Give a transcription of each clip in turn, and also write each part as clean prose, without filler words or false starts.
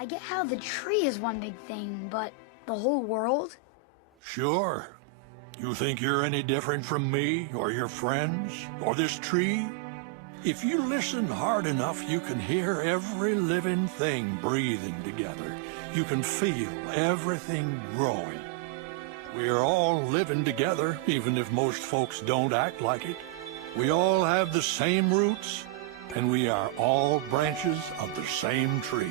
I get how the tree is one big thing, but the whole world? Sure. You think you're any different from me, or your friends, or this tree? If you listen hard enough, you can hear every living thing breathing together. You can feel everything growing. We're all living together, even if most folks don't act like it. We all have the same roots, and we are all branches of the same tree.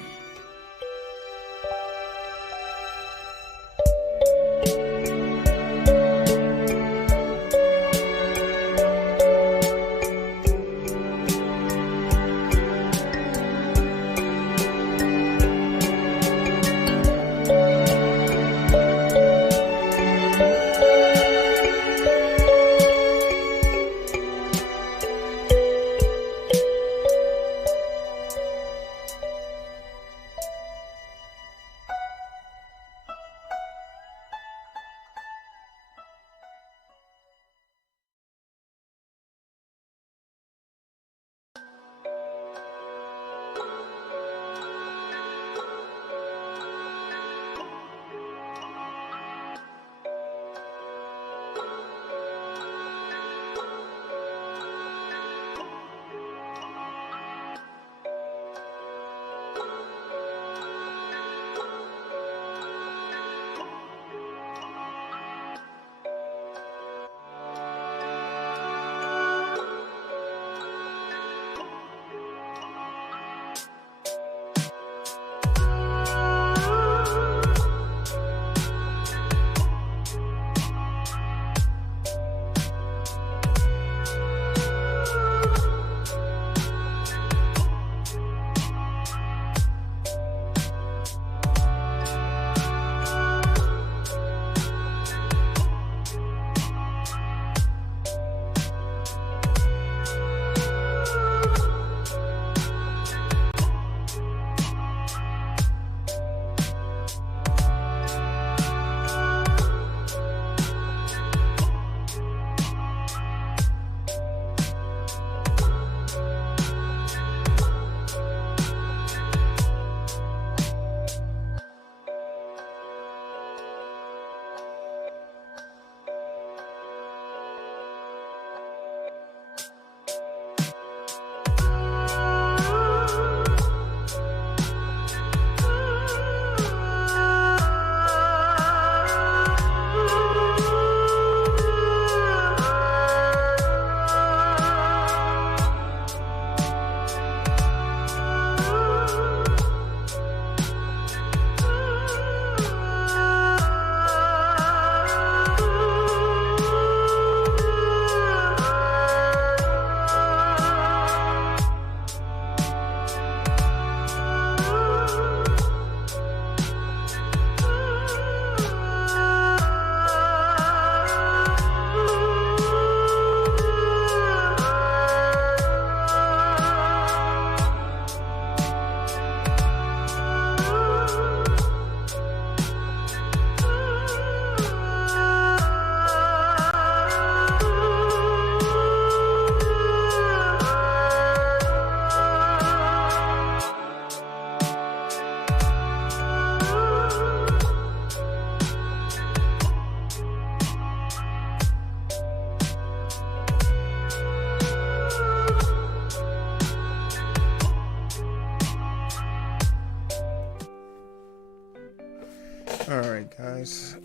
Alright guys,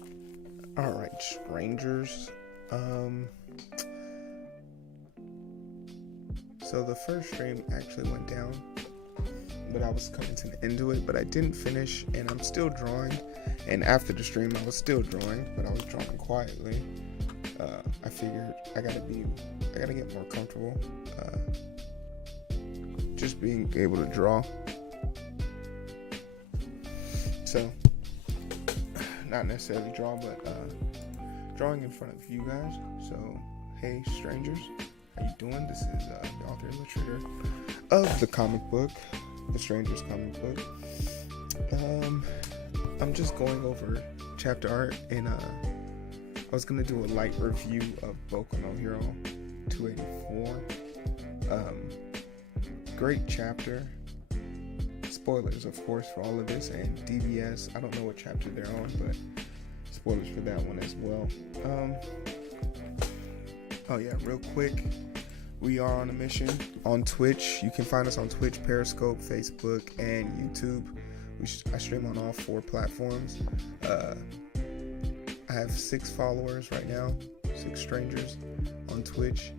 alright strangers, so the first stream actually went down, but I was coming to the end of it, but I didn't finish, and I'm still drawing, and after the stream I was still drawing, but I was drawing quietly. I figured I gotta get more comfortable, just being able to draw, so, not necessarily draw, but drawing in front of you guys. So, hey strangers, how you doing? This is the author and illustrator of the comic book, The Strangers comic book. I'm just going over chapter art, and I was gonna do a light review of Boku no Hero 284. Great chapter. spoilers, of course, for all of this, and DBS. I don't know what chapter they're on, but spoilers for that one as well. Oh yeah, real quick, we are on a mission on Twitch. You can find us on Twitch, Periscope, Facebook, and YouTube. I stream on all 4 platforms. I have 6 followers right now, 6 strangers on Twitch.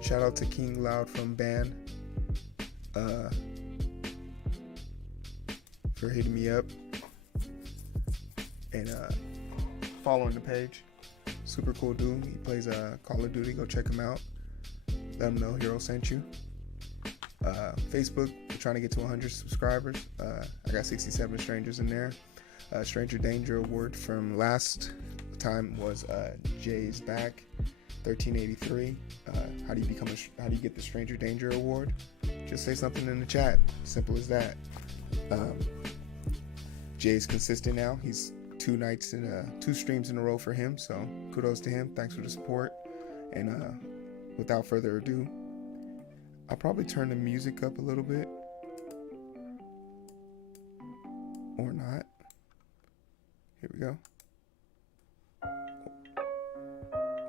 Shout out to King Loud from Ban for hitting me up and following the page. Super cool dude. He plays Call of Duty. Go check him out. Let him know Heero sent you. Facebook, we're trying to get to 100 subscribers. I got 67 strangers in there. Stranger Danger Award from last time was Jay's back, 1383. How do you get the Stranger Danger Award? Just say something in the chat. Simple as that. Jay's consistent now. He's 2 streams in a row for him. So kudos to him. Thanks for the support. And without further ado, I'll probably turn the music up a little bit, or not. Here we go.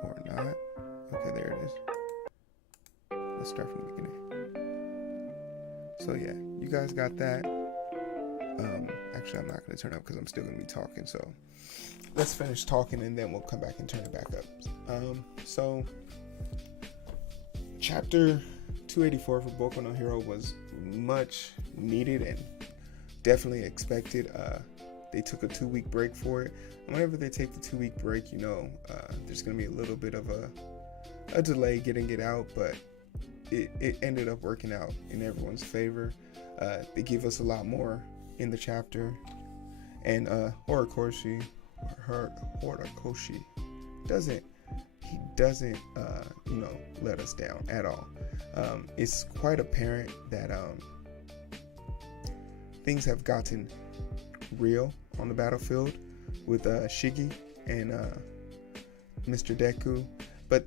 Or not. Okay, there it is. Let's start from the beginning. So yeah, you guys got that. Actually, I'm not going to turn up because I'm still going to be talking. So let's finish talking and then we'll come back and turn it back up. So chapter 284 for Boku no Hero was much needed and definitely expected. They took a 2-week break for it. And whenever they take the 2-week break, there's going to be a little bit of a delay getting it out, but it ended up working out in everyone's favor. They give us a lot more in the chapter, and Horikoshi doesn't let us down at all. It's quite apparent that things have gotten real on the battlefield with Shiggy and Mr. Deku, but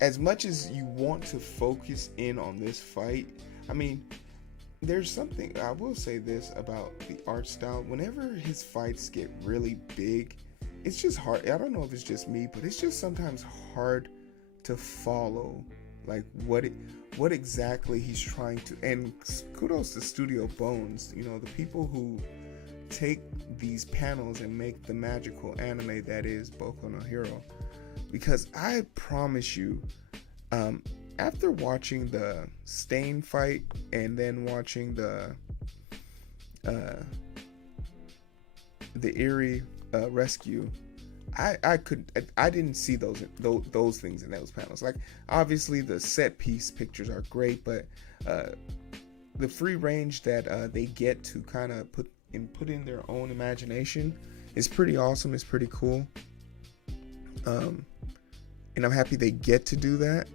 as much as you want to focus in on this fight, I mean, there's something, I will say this about the art style. Whenever his fights get really big, it's just hard. I don't know if it's just me, but it's just sometimes hard to follow, like what exactly he's trying to. And kudos to Studio Bones, the people who take these panels and make the magical anime that is Boku no Hero. Because I promise you, after watching the Stain fight and then watching the Eerie rescue, I didn't see those things in those panels. Like, obviously the set piece pictures are great, but the free range that they get to kind of put in their own imagination is pretty awesome. It's pretty cool, and I'm happy they get to do that.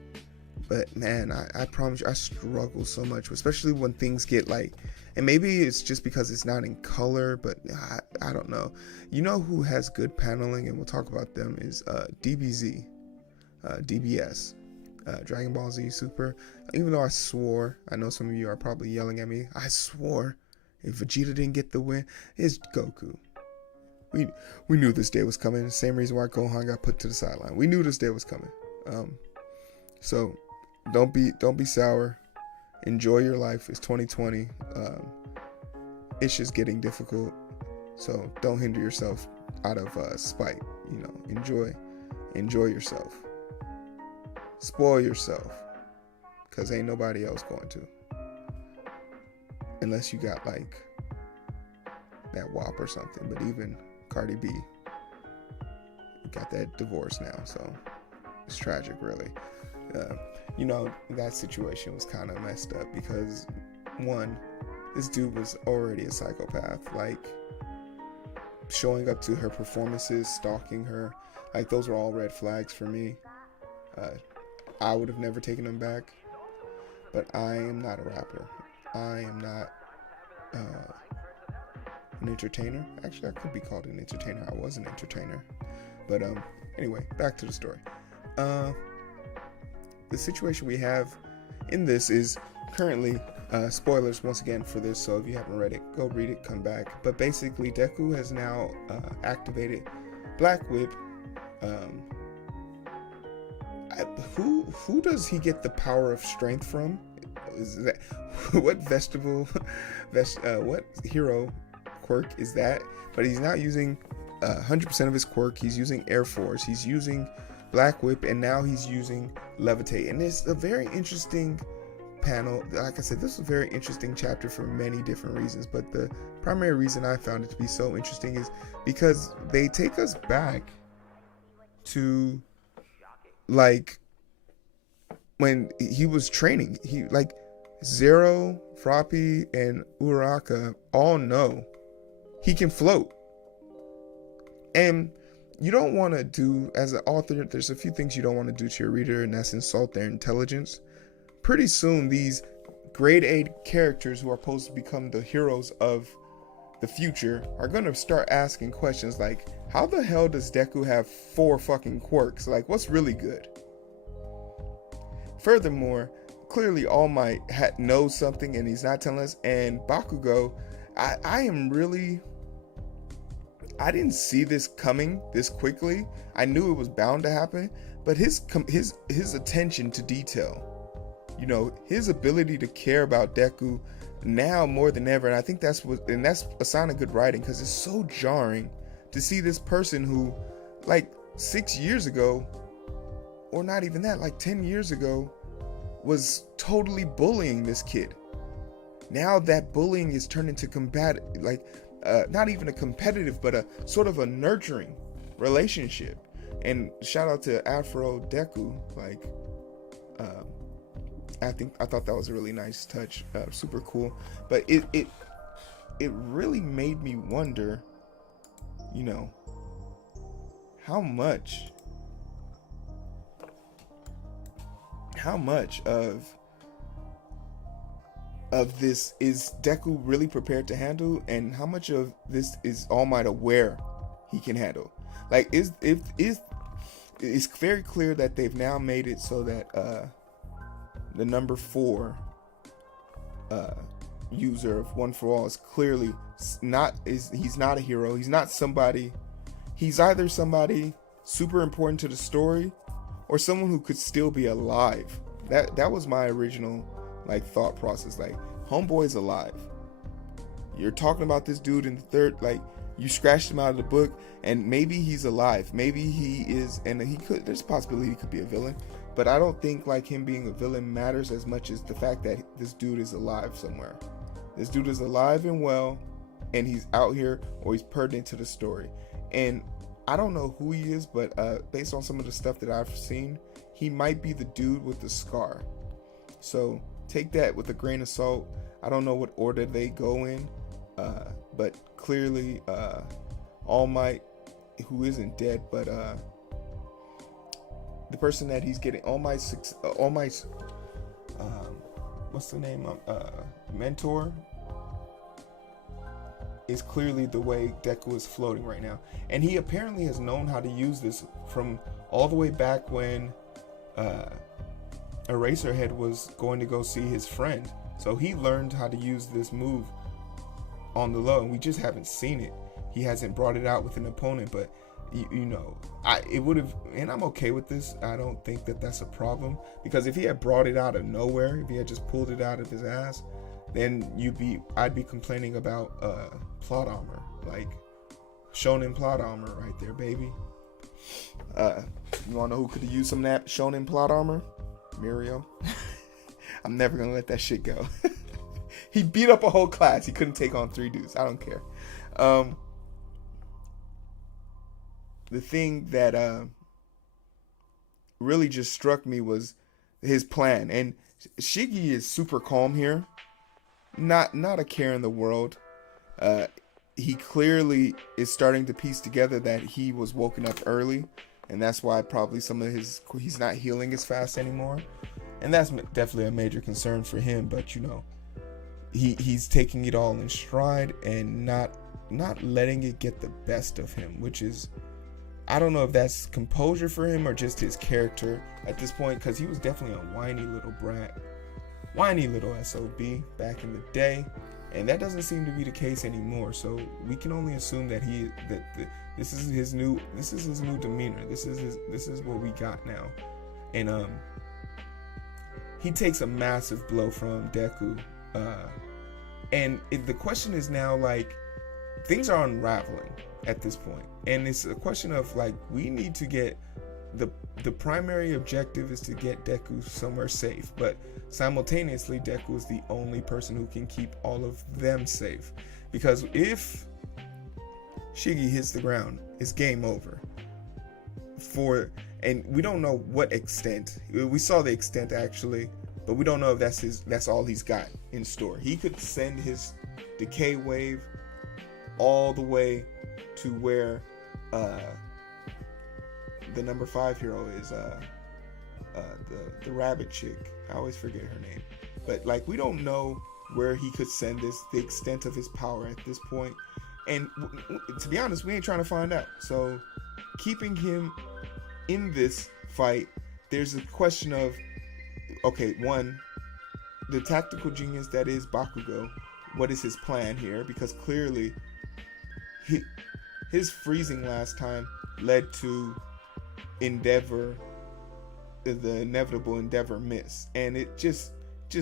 But man, I promise you, I struggle so much, especially when things get like, and maybe it's just because it's not in color, but I don't know. You know who has good paneling, and we'll talk about them, is DBZ, DBS, Dragon Ball Z Super. Even though I know some of you are probably yelling at me, I swore if Vegeta didn't get the win, it's Goku. We knew this day was coming. The same reason why Gohan got put to the sideline. We knew this day was coming. So don't be sour. Enjoy your life. It's 2020. It's just getting difficult. So don't hinder yourself out of spite. Enjoy yourself. Spoil yourself, cause ain't nobody else going to. Unless you got like that WAP or something. But even Cardi B got that divorce now, so it's tragic, really. That situation was kind of messed up because, one, this dude was already a psychopath, like showing up to her performances, stalking her. Like, those were all red flags for me. I would have never taken them back, but I am not a rapper. I am not an entertainer. Actually, I could be called an entertainer. I was an entertainer. But anyway, back to the story. The situation we have in this is currently, spoilers once again for this, so if you haven't read it, go read it, come back. But basically, Deku has now activated Black Whip. Who does he get the power of strength from? Is that what what hero quirk is that? But he's not using 100% of his quirk. He's using Air Force. He's using Black Whip, and now he's using Levitate. And it's a very interesting panel. Like I said, this is a very interesting chapter for many different reasons, but the primary reason I found it to be so interesting is because they take us back to like when he was training. He like Zero, Froppy, and Uraraka all know he can float. And you don't want to do, as an author, there's a few things you don't want to do to your reader, and that's insult their intelligence. Pretty soon, these grade 8 characters who are supposed to become the heroes of the future are going to start asking questions like, how the hell does Deku have 4 fucking quirks? Like, what's really good? Furthermore, clearly All Might knows something and he's not telling us. And Bakugo, I didn't see this coming this quickly. I knew it was bound to happen, but his attention to detail, you know, his ability to care about Deku now more than ever, and I think that's a sign of good writing, because it's so jarring to see this person who, like 6 years ago, or not even that, like 10 years ago, was totally bullying this kid. Now that bullying is turned into not even a competitive, but a sort of a nurturing relationship. And shout out to Afro Deku. Like, I thought that was a really nice touch, super cool. But it really made me wonder, you know, how much of this is Deku really prepared to handle, and how much of this is All Might aware he can handle. Like, it's very clear that they've now made it so that the number 4 user of One for All is clearly he's not a hero. He's not somebody. He's either somebody super important to the story or someone who could still be alive. That was my original like thought process. Like, homeboy's alive. You're talking about this dude in the third, like, you scratched him out of the book, and maybe he's alive. Maybe he is, and there's a possibility he could be a villain, but I don't think like him being a villain matters as much as the fact that this dude is alive somewhere. This dude is alive and well, and he's out here, or he's pertinent to the story. And I don't know who he is, but based on some of the stuff that I've seen, he might be the dude with the scar. So take that with a grain of salt. I don't know what order they go in, but clearly All Might, who isn't dead, but the person that he's getting, All Might's what's the name of mentor, is clearly the way Deku is floating right now. And he apparently has known how to use this from all the way back when Eraserhead was going to go see his friend. So he learned how to use this move on the low, and we just haven't seen it. He hasn't brought it out with an opponent, but you know, it would have, and I'm okay with this. I don't think that that's a problem, because if he had brought it out of nowhere, if he had just pulled it out of his ass, then I'd be complaining about plot armor, like shonen plot armor right there, baby. You wanna know who could have used some of that shonen plot armor? Mirio. I'm never gonna let that shit go. He beat up a whole class. He couldn't take on 3 dudes. I don't care. The thing that really just struck me was his plan. And Shiggy is super calm here. Not a care in the world. He clearly is starting to piece together that he was woken up early, and that's why probably he's not healing as fast anymore. And that's definitely a major concern for him. But you know, he's taking it all in stride and not letting it get the best of him, which is, I don't know if that's composure for him or just his character at this point, because he was definitely a whiny little brat whiny little SOB back in the day, and that doesn't seem to be the case anymore. So we can only assume that this is his new demeanor. This is what we got now, and he takes a massive blow from Deku, and the question is now, like, things are unraveling at this point, and it's a question of, like, we need to get the primary objective is to get Deku somewhere safe, but simultaneously Deku is the only person who can keep all of them safe, because if Shiggy hits the ground, it's game over. And we don't know what extent. We saw the extent actually, but we don't know if that's all he's got in store. He could send his decay wave all the way to where the number 5 hero is, the rabbit chick. I always forget her name, but like, we don't know where he could send this, the extent of his power at this point. And to be honest, we ain't trying to find out. So keeping him in this fight, there's a question of, okay, one, the tactical genius that is Bakugo, what is his plan here? Because clearly his freezing last time led to the inevitable Endeavor miss, and it just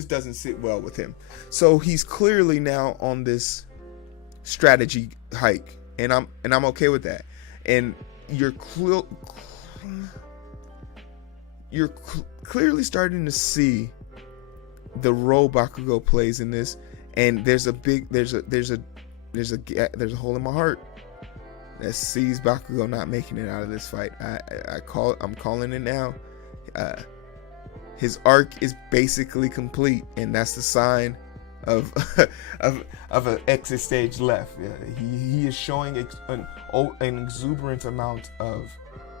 doesn't sit well with him. So he's clearly now on this strategy hike, and I'm okay with that. And you're clearly starting to see the role Bakugo plays in this, and there's a hole in my heart that sees Bakugo not making it out of this fight. I'm calling it now. His arc is basically complete, and that's the sign of an exit stage left. He is showing an exuberant amount of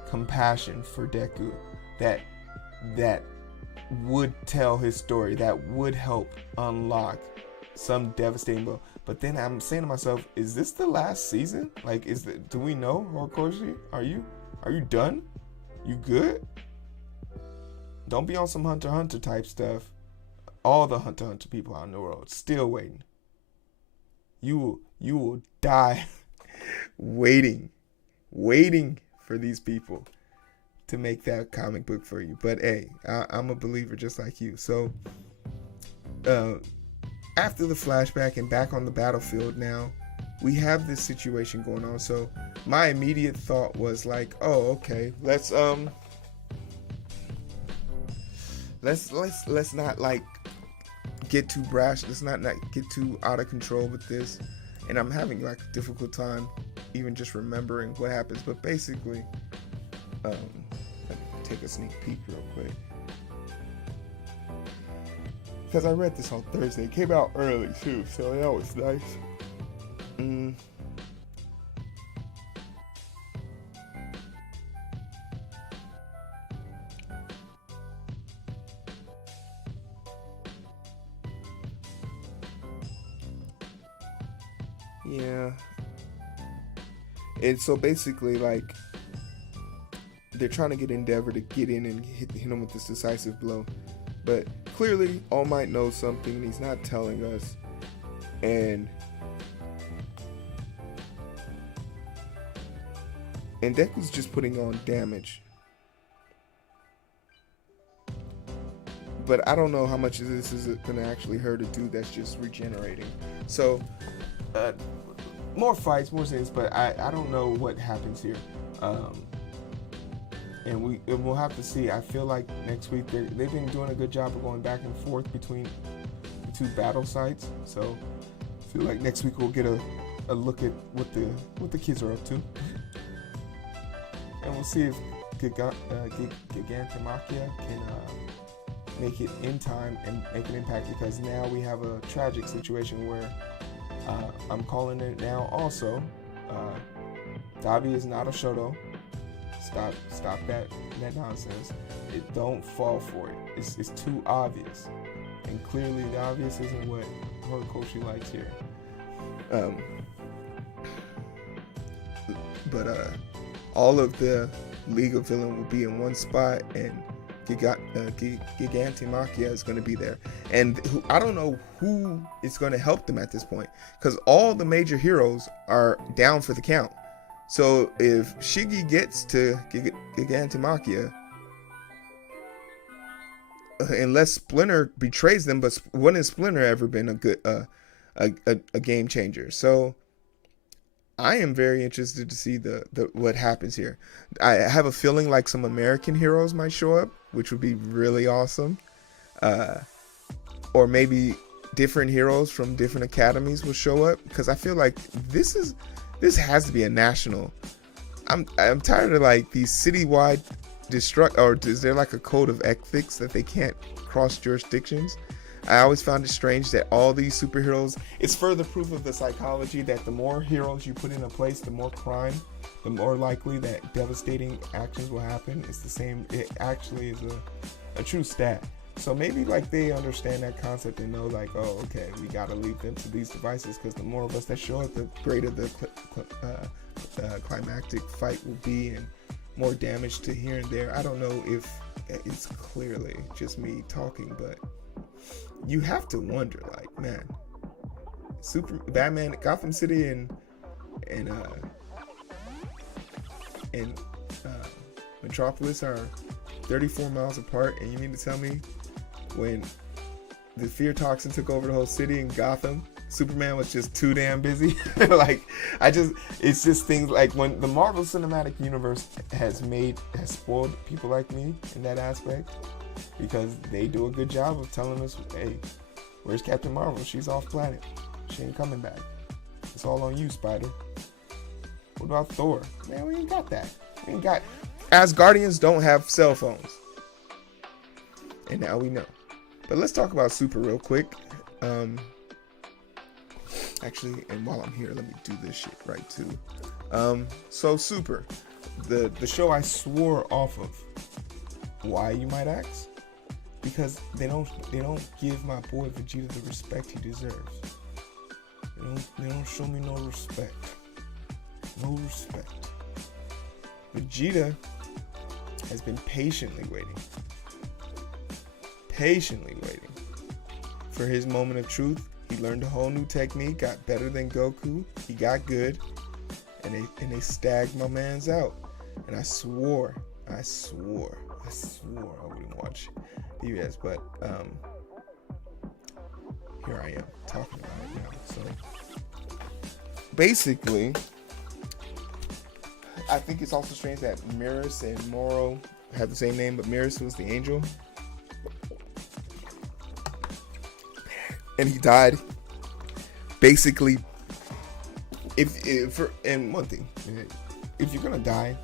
compassion for Deku that would tell his story, that would help unlock some devastating blow. But then I'm saying to myself, is this the last season? Like, do we know, Horikoshi? Are you done? You good? Don't be on some Hunter x Hunter type stuff. All the Hunter x Hunter people out in the world still waiting. You will die waiting for these people to make that comic book for you. But hey, I'm a believer just like you. So after the flashback and back on the battlefield now, we have this situation going on. So my immediate thought was like, oh, okay, let's not like get too brash. Let's not get too out of control with this. And I'm having like a difficult time even just remembering what happens. But basically, let me take a sneak peek real quick, because I read this on Thursday. It came out early too, so that was nice. Yeah. And so basically, like, they're trying to get Endeavor to get in and hit him with this decisive blow. But clearly, All Might knows something and he's not telling us. And Deku's just putting on damage. But I don't know how much of this is going to actually hurt a dude that's just regenerating. So, more fights, more things, but I don't know what happens here. And we'll have to see. I feel like next week they've been doing a good job of going back and forth between the two battle sites. So I feel like next week we'll get a look at what the kids are up to, and we'll see if Gigantomachia can make it in time and make an impact. Because now we have a tragic situation where I'm calling it now. Also, Dabi is not a Shoto. Stop that nonsense. Don't fall for it. It's too obvious, and clearly the obvious isn't what Horikoshi likes here. But all of the League of Villain will be in one spot, and Gigantomachia is going to be there, and I don't know who is going to help them at this point, because all the major heroes are down for the count. So if Shiggy gets to Gigantomachia, unless Splinter betrays them, but when has Splinter ever been a good a game changer? So I am very interested to see the what happens here. I have a feeling like some American heroes might show up, which would be really awesome. Or maybe different heroes from different academies will show up, because I feel like this has to be a national. I'm tired of like these citywide or is there like a code of ethics that they can't cross jurisdictions? I always found it strange that all these superheroes, it's further proof of the psychology that the more heroes you put in a place, the more crime, the more likely that devastating actions will happen. It's the same, it actually is a true stat. So maybe like they understand that concept and know like, oh, okay, we gotta leave them to these devices, because the more of us that show up, the greater the climactic fight will be, and more damage to here and there. I don't know if it's clearly just me talking, but you have to wonder, like, man, Batman, Gotham City, and Metropolis are 34 miles apart, and you mean to tell me when the fear toxin took over the whole city in Gotham, Superman was just too damn busy? Like, it's just things like when the Marvel Cinematic Universe has spoiled people like me in that aspect, because they do a good job of telling us, hey, where's Captain Marvel? She's off planet. She ain't coming back. It's all on you, Spider. What about Thor? Man, we ain't got that. We ain't got... Asgardians don't have cell phones. And now we know. But let's talk about Super real quick. Actually, and while I'm here, let me do this shit right too. So Super, the show I swore off of. Why, you might ask? Because they don't give my boy Vegeta the respect he deserves. They don't show me no respect. No respect. Vegeta has been patiently waiting for his moment of truth. He learned a whole new technique, got better than Goku. He got good, and they stagged my man's out. And I swore I wouldn't watch DBS, but here I am talking about it now. So basically, I think it's also strange that Miris and Moro have the same name, but Miris was the angel. And he died. Basically, and one thing, if you're gonna die,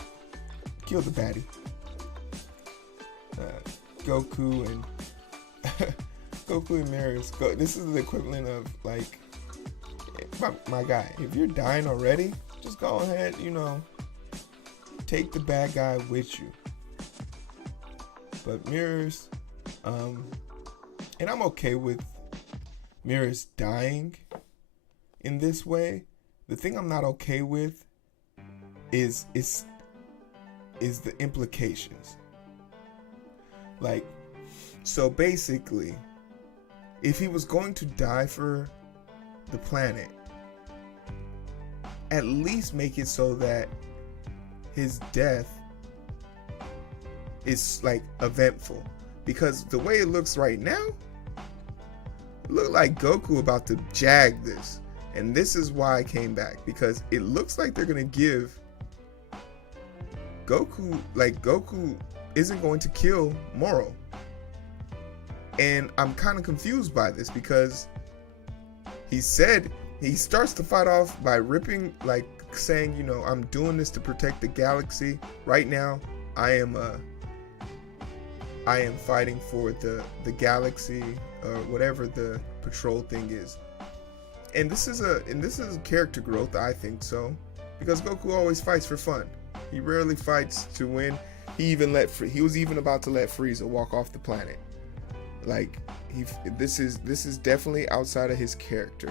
kill the baddie. Goku and Miris. This is the equivalent of like, my guy. If you're dying already, just go ahead, take the bad guy with you. But Miris, and I'm okay with Miris dying in this way. The thing I'm not okay with is the implications. Like, so basically, if he was going to die for the planet, at least make it so that his death is like eventful. Because the way it looks right now, it looked like Goku about to jag this. And this is why I came back, because it looks like they're gonna give Goku isn't going to kill Moro. And I'm kind of confused by this, because he said he starts the fight off by ripping, like saying, I'm doing this to protect the galaxy. Right now, I am fighting for the galaxy, or whatever the patrol thing is. And this is character growth, I think so, because Goku always fights for fun. He rarely fights to win. He was even about to let Frieza walk off the planet. Like, this is definitely outside of his character.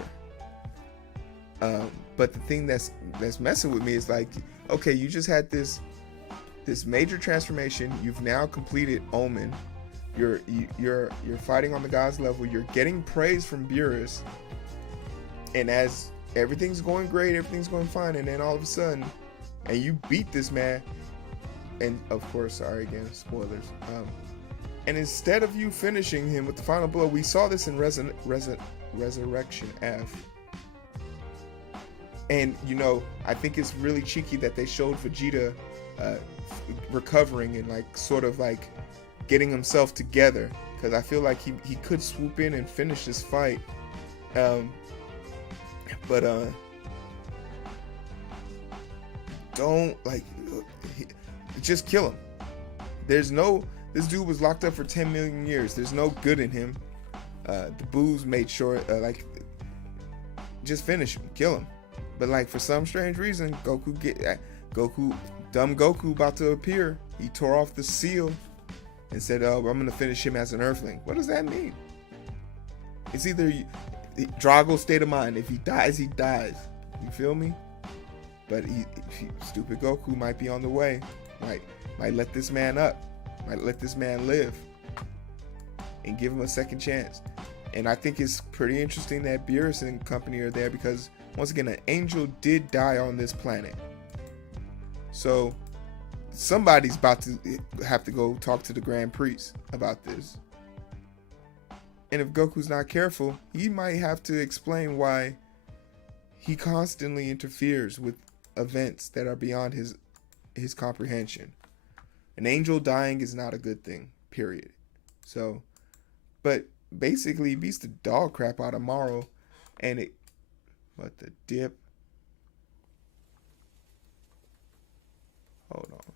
But the thing that's messing with me is like, okay, you just had this this major transformation. You've now completed Omen. You're fighting on the gods level. You're getting praise from Beerus. And as everything's going great, everything's going fine, and then all of a sudden, and you beat this man, and of course, sorry again, spoilers. And instead of you finishing him with the final blow, we saw this in Resurrection F. And you know, I think it's really cheeky that they showed Vegeta recovering and like sort of like getting himself together, because I feel like he could swoop in and finish this fight. But don't just kill him. This dude was locked up for 10 million years. There's no good in him. The boos made sure just finish him, kill him. But like for some strange reason, dumb Goku about to appear. He tore off the seal and said, "Oh, I'm gonna finish him as an Earthling." What does that mean? It's either Drago's state of mind. If he dies, he dies. You feel me? But stupid Goku might be on the way. Might let this man up. Might let this man live. And give him a second chance. And I think it's pretty interesting that Beerus and company are there, because once again, an angel did die on this planet. So somebody's about to have to go talk to the Grand Priest about this. And if Goku's not careful, he might have to explain why he constantly interferes with events that are beyond his comprehension. An angel dying is not a good thing, period. So, but basically he beats the dog crap out of Morrow, and the dip. Hold on.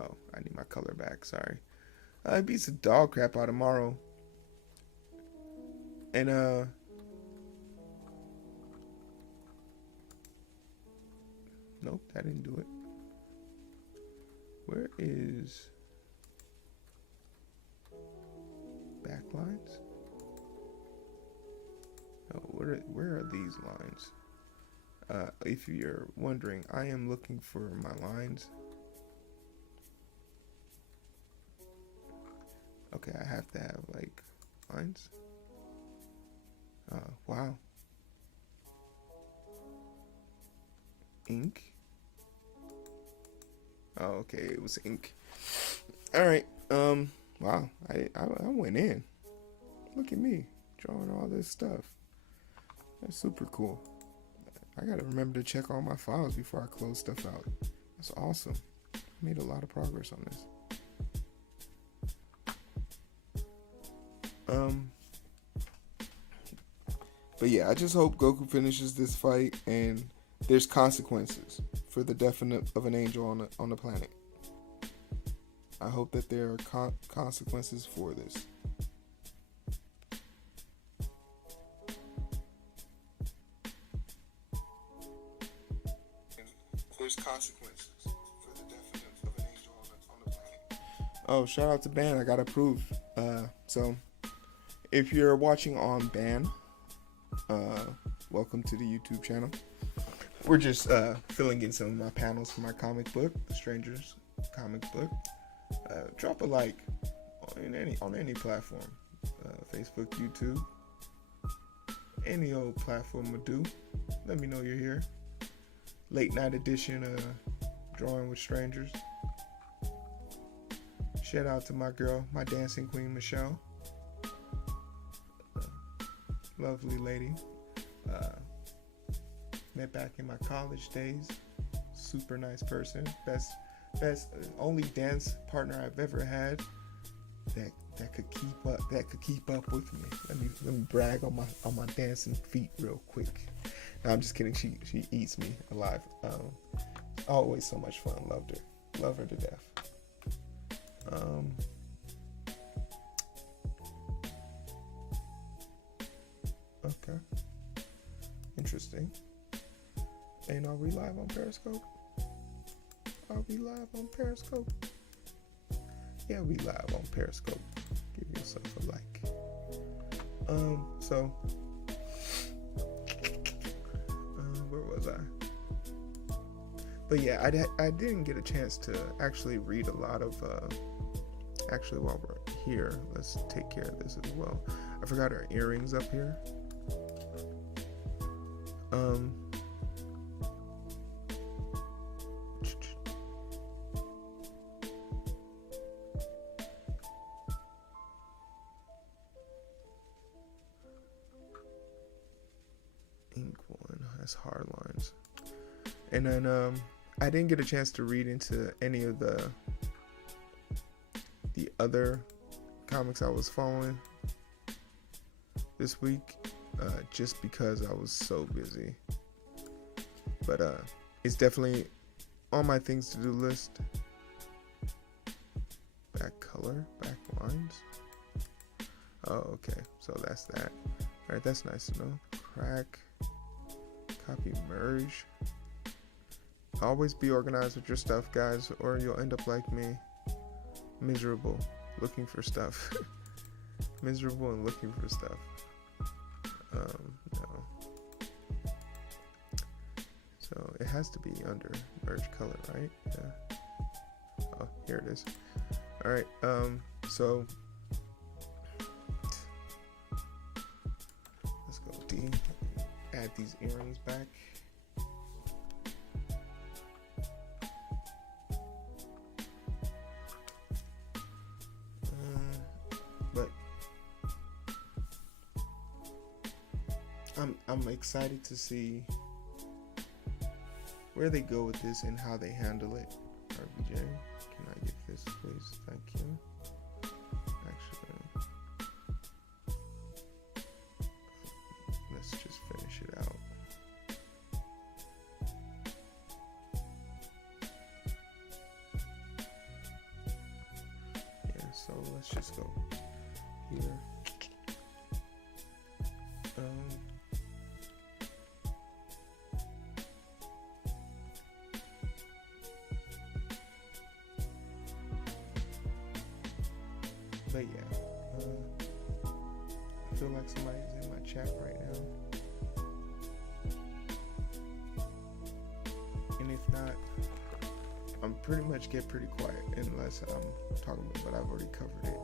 Oh, I need my color back, sorry. He beats the dog crap out of Morrow. And nope, that didn't do it. Where is backlines? Oh, where are these lines? If you're wondering, I am looking for my lines. Okay, I have to have like lines. Wow. Ink. Oh, okay, it was ink. All right. Wow. I went in. Look at me drawing all this stuff. That's super cool. I gotta remember to check all my files before I close stuff out. That's awesome. I made a lot of progress on this. But yeah, I just hope Goku finishes this fight and there's consequences for the death of an angel on the planet. I hope that there are consequences for this. There's consequences for the death of an angel on the planet. Oh, shout out to Ban. I got approved. So if you're watching on Ban, welcome to the YouTube channel. We're just filling in some of my panels for my comic book, The Strangers comic book. Drop a like on any platform, Facebook, YouTube, any old platform will do. Let me know you're here. Late night edition Drawing with Strangers. Shout out to my girl, my dancing queen, Michelle. Lovely lady. Met back in my college days. Super nice person. Best only dance partner I've ever had that could keep up with me. Let me brag on my dancing feet real quick. No, I'm just kidding. She eats me alive. Always so much fun. Love her to death. Okay. Interesting. And are we live on Periscope? Yeah, we live on Periscope. Give yourself a like. So Where was I? But yeah, I didn't get a chance to actually read a lot of. Actually, while we're here, let's take care of this as well. I forgot our earrings up here. Ink one has hard lines. And then I didn't get a chance to read into any of the other comics I was following this week, just because I was so busy. But it's definitely on my things to do list. Back color, back lines. Oh, okay, so that's that. All right, that's nice to know. Crack, copy, merge. Always be organized with your stuff, guys, or you'll end up like me, miserable, looking for stuff. Miserable and looking for stuff. No. So it has to be under merge color, right? Yeah. Oh, here it is. All right. So let's go D. Add these earrings back. But I'm excited to see where they go with this and how they handle it. RBJ, can I get this, please? Thank you. Actually, let's just finish it out. Yeah, so let's just go here. But yeah, I feel like somebody's in my chat right now. And if not, I'm pretty much get pretty quiet unless I'm talking about, but I've already covered it.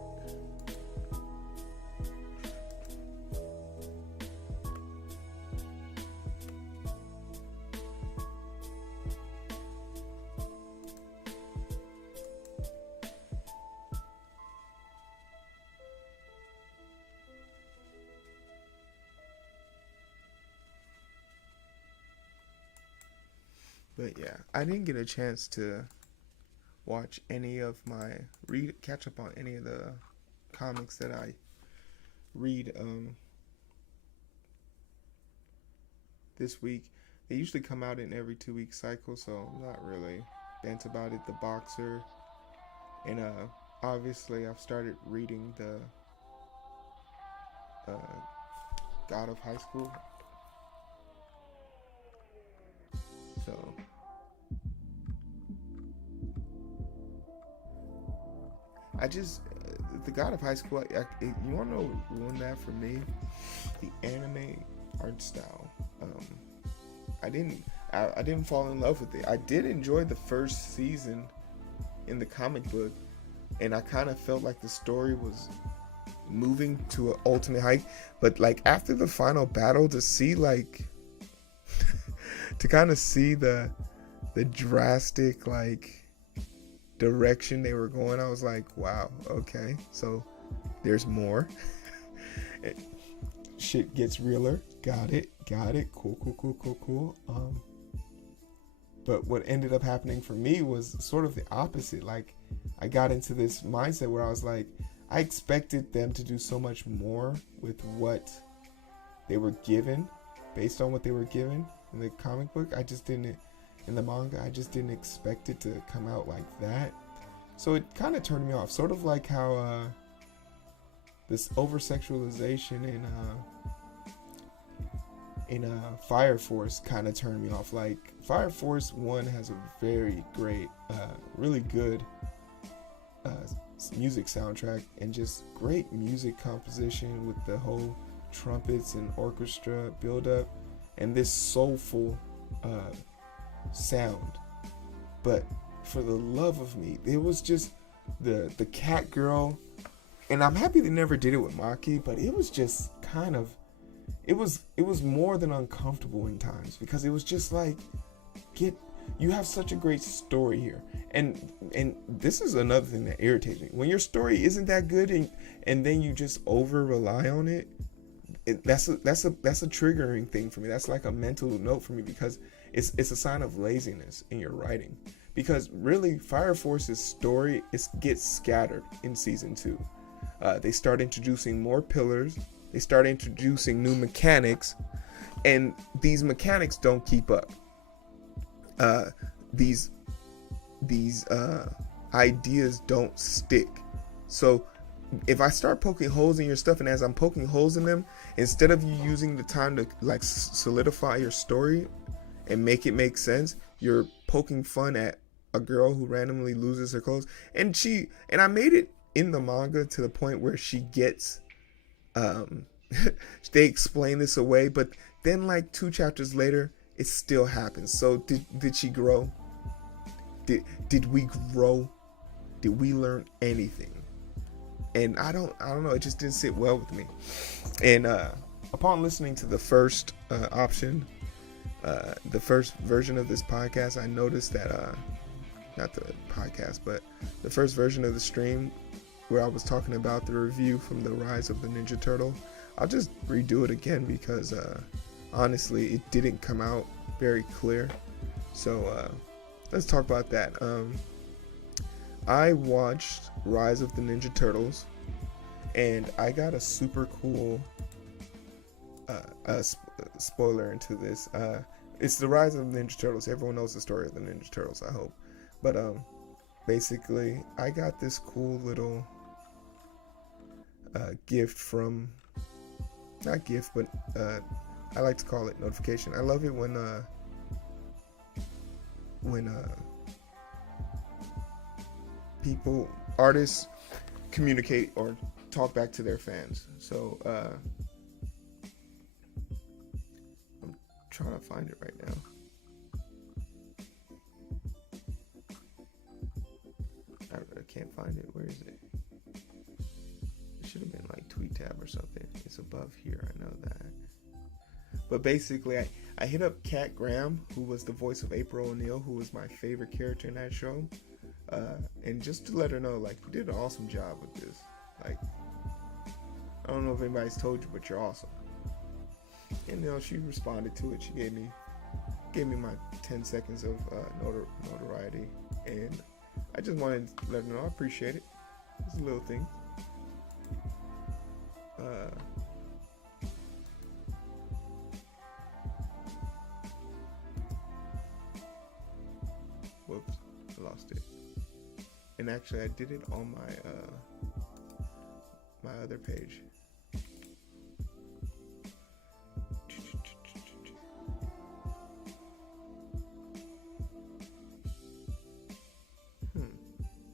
But yeah, I didn't get a chance to watch any of my catch up on any of the comics that I read this week. They usually come out in every 2-week cycle, so I'm not really bent about it. The Boxer, and obviously I've started reading the God of High School. So I just the God of High School. You want to know what ruined that for me? The anime art style. I didn't fall in love with it. I did enjoy the first season in the comic book, and I kind of felt like the story was moving to an ultimate height. But like after the final battle, to see like to kind of see the drastic like direction they were going, I was like, wow, okay, so there's more. Shit gets realer. Got it. Cool. But what ended up happening for me was sort of the opposite. Like, I got into this mindset where I was like, I expected them to do so much more with what they were given, based on what they were given in the comic book. I just didn't, in the manga, I just didn't expect it to come out like that. So it kind of turned me off. Sort of like how this over-sexualization in Fire Force kind of turned me off. Like, Fire Force 1 has a very great, really good music soundtrack, and just great music composition with the whole trumpets and orchestra build up, and this soulful sound. But for the love of me, it was just the cat girl, and I'm happy they never did it with Maki, but it was just kind of, it was more than uncomfortable in times, because it was just like, you have such a great story here, and this is another thing that irritates me. When your story isn't that good, and then you just over rely on it, that's a triggering thing for me. That's like a mental note for me, because it's a sign of laziness in your writing. Because really, Fire Force's story gets scattered in season 2. They start introducing more pillars. They start introducing new mechanics, and these mechanics don't keep up. These ideas don't stick. So if I start poking holes in your stuff, and as I'm poking holes in them, instead of you using the time to like solidify your story and make it make sense, you're poking fun at a girl who randomly loses her clothes. And I made it in the manga to the point where she gets they explain this away, but then like 2 chapters later it still happens. So did she grow? Did we grow? Did we learn anything? And I don't know, it just didn't sit well with me. And upon listening to the first option, the first version of this podcast, I noticed that not the podcast, but the first version of the stream where I was talking about the review from the Rise of the Ninja Turtle, I'll just redo it again, because honestly it didn't come out very clear. So let's talk about that. I watched Rise of the Ninja Turtles, and I got a super cool spoiler into this. It's the Rise of the Ninja Turtles. Everyone knows the story of the Ninja Turtles, I hope. But basically, I got this cool little gift from, not gift, but I like to call it notification. I love it when artists communicate or talk back to their fans. So I'm trying to find it right now. I can't find it. Where is it? It should have been like tweet tab or something. It's above here, I know that. But basically, I hit up Kat Graham, who was the voice of April O'Neil, who was my favorite character in that show. And just to let her know, like, you did an awesome job with this. Like, I don't know if anybody's told you, but you're awesome. And she responded to it. She gave me my 10 seconds of notoriety, and I just wanted to let her know I appreciate it. It's a little thing. Whoops, I lost it. And actually, I did it on my other page.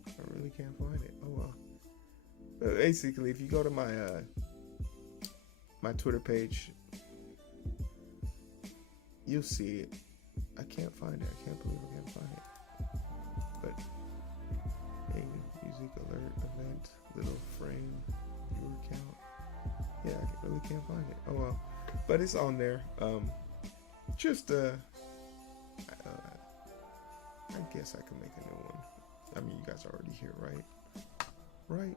I really can't find it. Oh well. But basically, if you go to my my Twitter page, you'll see it. I can't find it. I can't believe I can't find it. But hey, music alert event, little frame, viewer count. Yeah, I really can't find it. Oh well, but it's on there. Just I guess I can make a new one. I mean, you guys are already here, right? Right.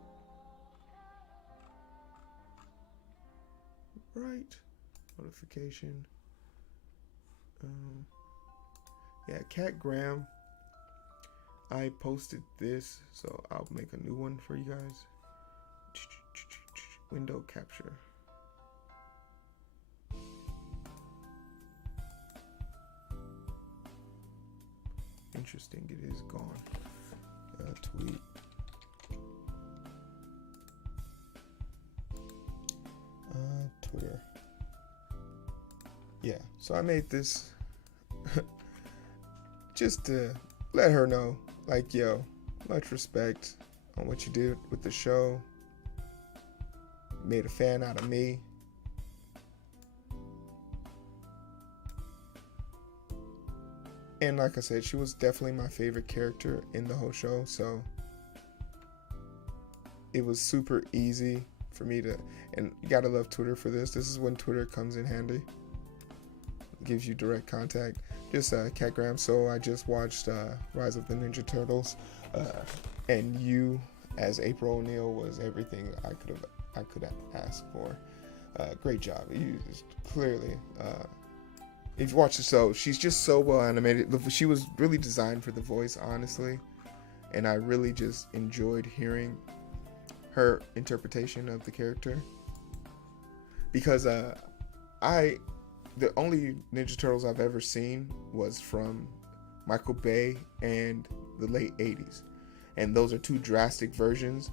Notification. Yeah, Kat Graham. I posted this, so I'll make a new one for you guys. Window capture. Interesting, it is gone. Tweet. Twitter. Yeah, so I made this just to let her know, like, yo, much respect on what you did with the show. Made a fan out of me. And like I said, she was definitely my favorite character in the whole show. So it was super easy for me to, and you gotta love Twitter for this. This is when Twitter comes in handy. It gives you direct contact. Just Cat Graham. So I just watched Rise of the Ninja Turtles, and you as April O'Neil was everything I could have asked for. Great job. You clearly, if you watch the show, she's just so well animated. She was really designed for the voice, honestly, and I really just enjoyed hearing her interpretation of the character, because the only Ninja Turtles I've ever seen was from Michael Bay and the late 80s, and those are two drastic versions.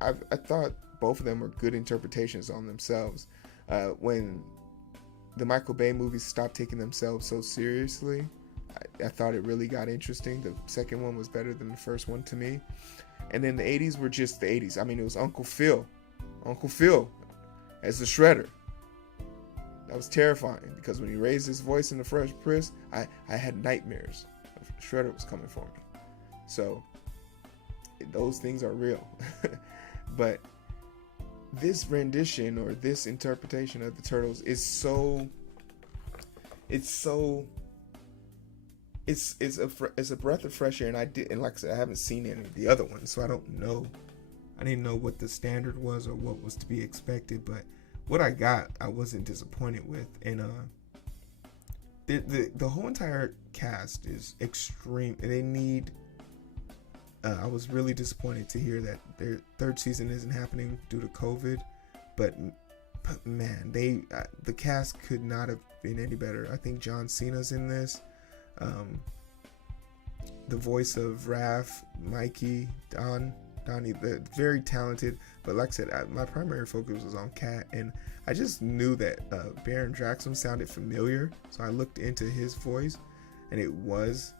I thought both of them were good interpretations on themselves. When the Michael Bay movies stopped taking themselves so seriously, I thought it really got interesting. The second one was better than the first one to me. And then the 80s were just the 80s. I mean, it was Uncle Phil as the Shredder. That was terrifying, because when he raised his voice in the Fresh Prince, I had nightmares. Shredder was coming for me. So those things are real. But this rendition, or this interpretation of the Turtles, is it's a breath of fresh air. And like I said, I haven't seen any of the other ones, so I didn't know what the standard was or what was to be expected. But what I got, I wasn't disappointed with. And the whole entire cast is extreme. They need. I was really disappointed to hear that their third season isn't happening due to COVID, but man, the cast could not have been any better. I think John Cena's in this. The voice of Raph, Mikey, Donnie, they're very talented. But like I said, my primary focus was on Cat, and I just knew that Baron Draxum sounded familiar, so I looked into his voice, and it was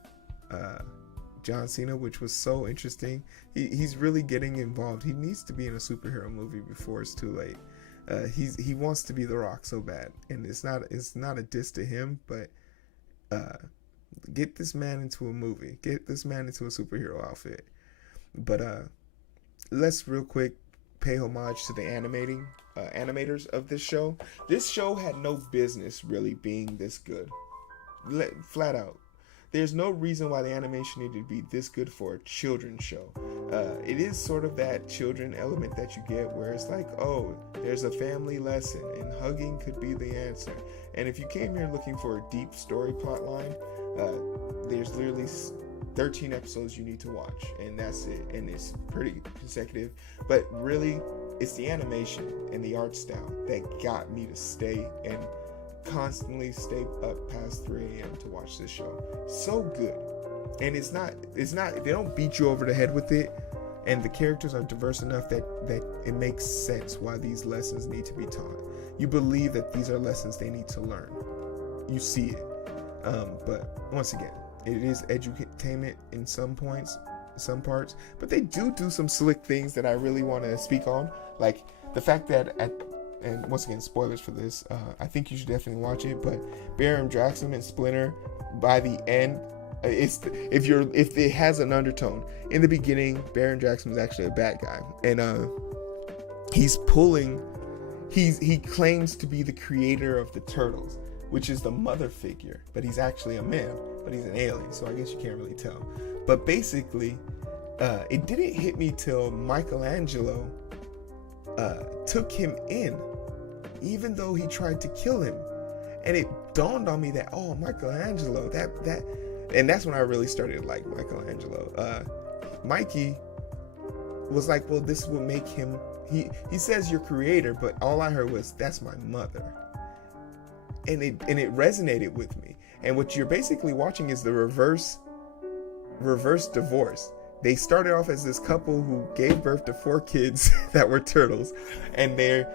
John Cena, which was so interesting. He's really getting involved. He needs to be in a superhero movie before it's too late. He wants to be The Rock so bad, and it's not a diss to him, but get this man into a movie. Get this man into a superhero outfit. But let's real quick pay homage to the animators of this show. This show had no business really being this good. Flat out. There's no reason why the animation needed to be this good for a children's show. It is sort of that children element that you get where it's like, oh, there's a family lesson and hugging could be the answer. And if you came here looking for a deep story plot line, there's literally 13 episodes you need to watch, and that's it. And it's pretty consecutive. But really, it's the animation and the art style that got me to stay and constantly stay up past 3 a.m. to watch this show. So good. And it's not they don't beat you over the head with it, and the characters are diverse enough that it makes sense why these lessons need to be taught. You believe that these are lessons they need to learn. You see it. But once again, it is edutainment in some parts, but they do some slick things that I really want to speak on, like the fact that and once again, spoilers for this. I think you should definitely watch it. But Baron Draxum and Splinter, by the end, if it has an undertone. In the beginning, Baron Draxum is actually a bad guy, and he claims to be the creator of the Turtles, which is the mother figure, but he's actually a man, but he's an alien, so I guess you can't really tell. But basically, it didn't hit me till Michelangelo took him in, even though he tried to kill him. And it dawned on me that, oh, Michelangelo, and that's when I really started to like Michelangelo. Mikey was like, well, this will make him, he says you're creator, but all I heard was, that's my mother. And it resonated with me. And what you're basically watching is the reverse divorce. They started off as this couple who gave birth to 4 kids that were turtles, and they're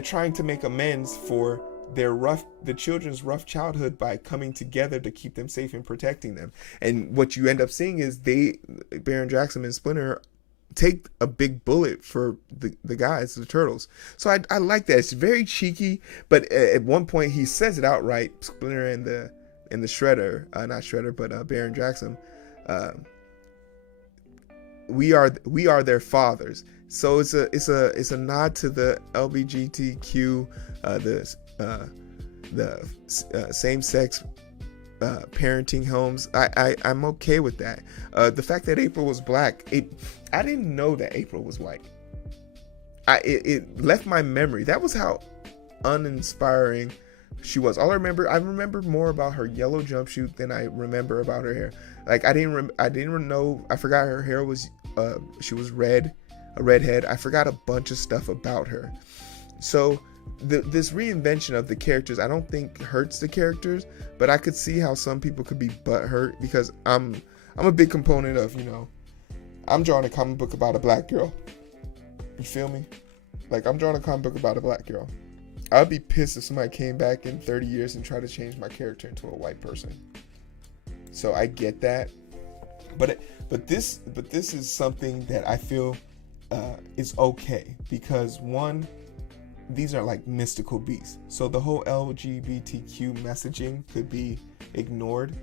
trying to make amends for the children's rough childhood by coming together to keep them safe and protecting them. And what you end up seeing is Baron Draxum and Splinter take a big bullet for the guys, the turtles. So I like that. It's very cheeky, but at one point he says it outright. Splinter and the and the Shredder, not Shredder, but Baron Jackson, we are their fathers. So it's a nod to the LGBTQ, the same-sex parenting homes. I'm okay with that. The fact that April was black, I didn't know that April was white. It left my memory. That was how uninspiring she was. I remember more about her yellow jumpsuit than I remember about her hair. Like I didn't know. I forgot her hair was she was red, a redhead. I forgot a bunch of stuff about her. So this reinvention of the characters, I don't think hurts the characters, but I could see how some people could be butthurt, because I'm a big component of, I'm drawing a comic book about a black girl. You feel me? Like, I'm drawing a comic book about a black girl. I'd be pissed if somebody came back in 30 years and tried to change my character into a white person. So I get that, but this is something that I feel is okay, because one, these are like mystical beasts. So the whole LGBTQ messaging could be ignored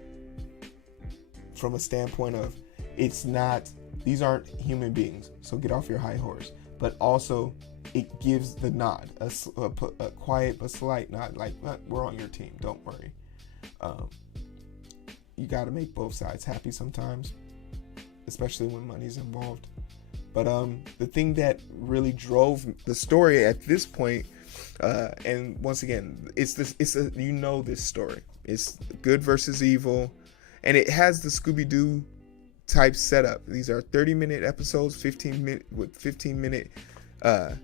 from a standpoint of these aren't human beings. So get off your high horse. But also it gives the nod, a quiet but slight nod, like, we're on your team, don't worry. You got to make both sides happy sometimes, especially when money's involved. But the thing that really drove the story at this point, and once again, it's this story. It's good versus evil, and it has the Scooby-Doo type setup. These are 30-minute episodes, 15-minute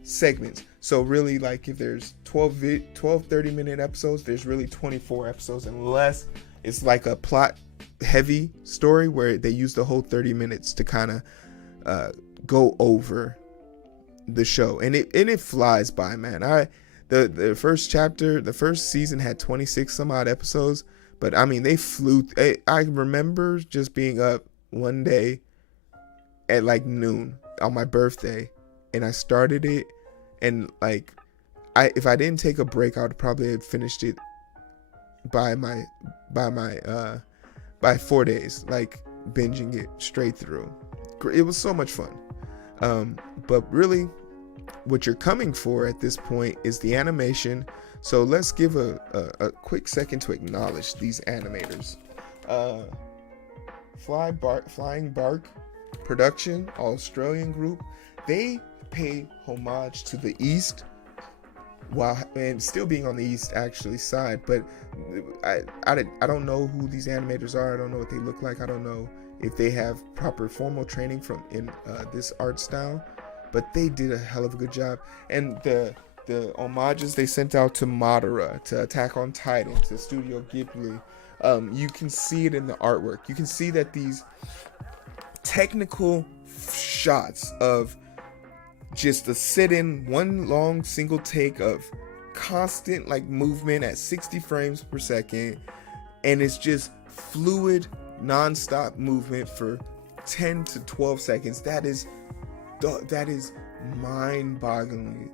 segments. So really, like, if there's 12 30-minute episodes, there's really 24 episodes, unless it's like a plot heavy story where they use the whole 30 minutes to kind of go over the show, and it flies by, man. The first season had 26 some odd episodes, but I mean, they flew. I remember just being up one day at like noon on my birthday, and I started it, and like, if I didn't take a break, I would probably have finished it by 4 days, like binging it straight through. It was so much fun. But really, what you're coming for at this point is the animation. So let's give a quick second to acknowledge these animators. Flying Bark Production, Australian group. They pay homage to the East, and still being on the East actually side. But I don't know who these animators are. I don't know what they look like. I don't know if they have proper formal training in this art style, but they did a hell of a good job. And the homages they sent out to Madara, to Attack on Titan, to Studio Ghibli, you can see it in the artwork. You can see that these technical shots of just a sit-in, one long single take of constant like movement at 60 frames per second, and it's just fluid, non-stop movement for 10 to 12 seconds. That is mind-boggling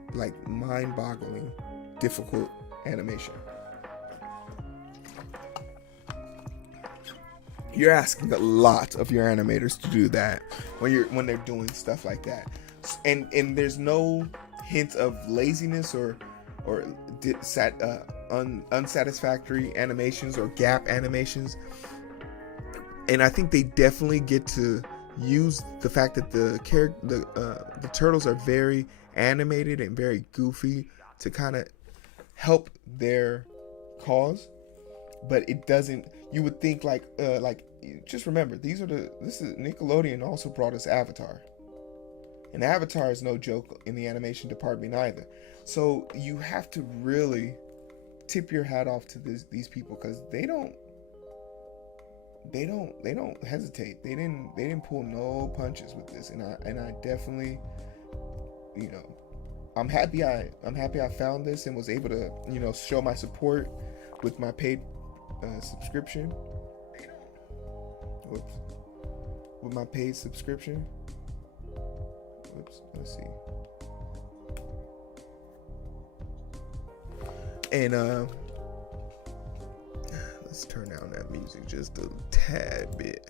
difficult animation. You're asking a lot of your animators to do that when they're doing stuff like that, and there's no hint of laziness or unsatisfactory animations or gap animations. And I think they definitely get to use the fact that the turtles are very animated and very goofy to kind of help their cause, but it doesn't. You would think like just remember, this is Nickelodeon also brought us Avatar, and Avatar is no joke in the animation department either. So you have to really tip your hat off to these people, because they don't hesitate. They didn't pull no punches with this, and I definitely, I'm happy I found this and was able to show my support with my paid subscription. With my paid subscription. Let's see. And let's Let's turn down that music just a tad bit.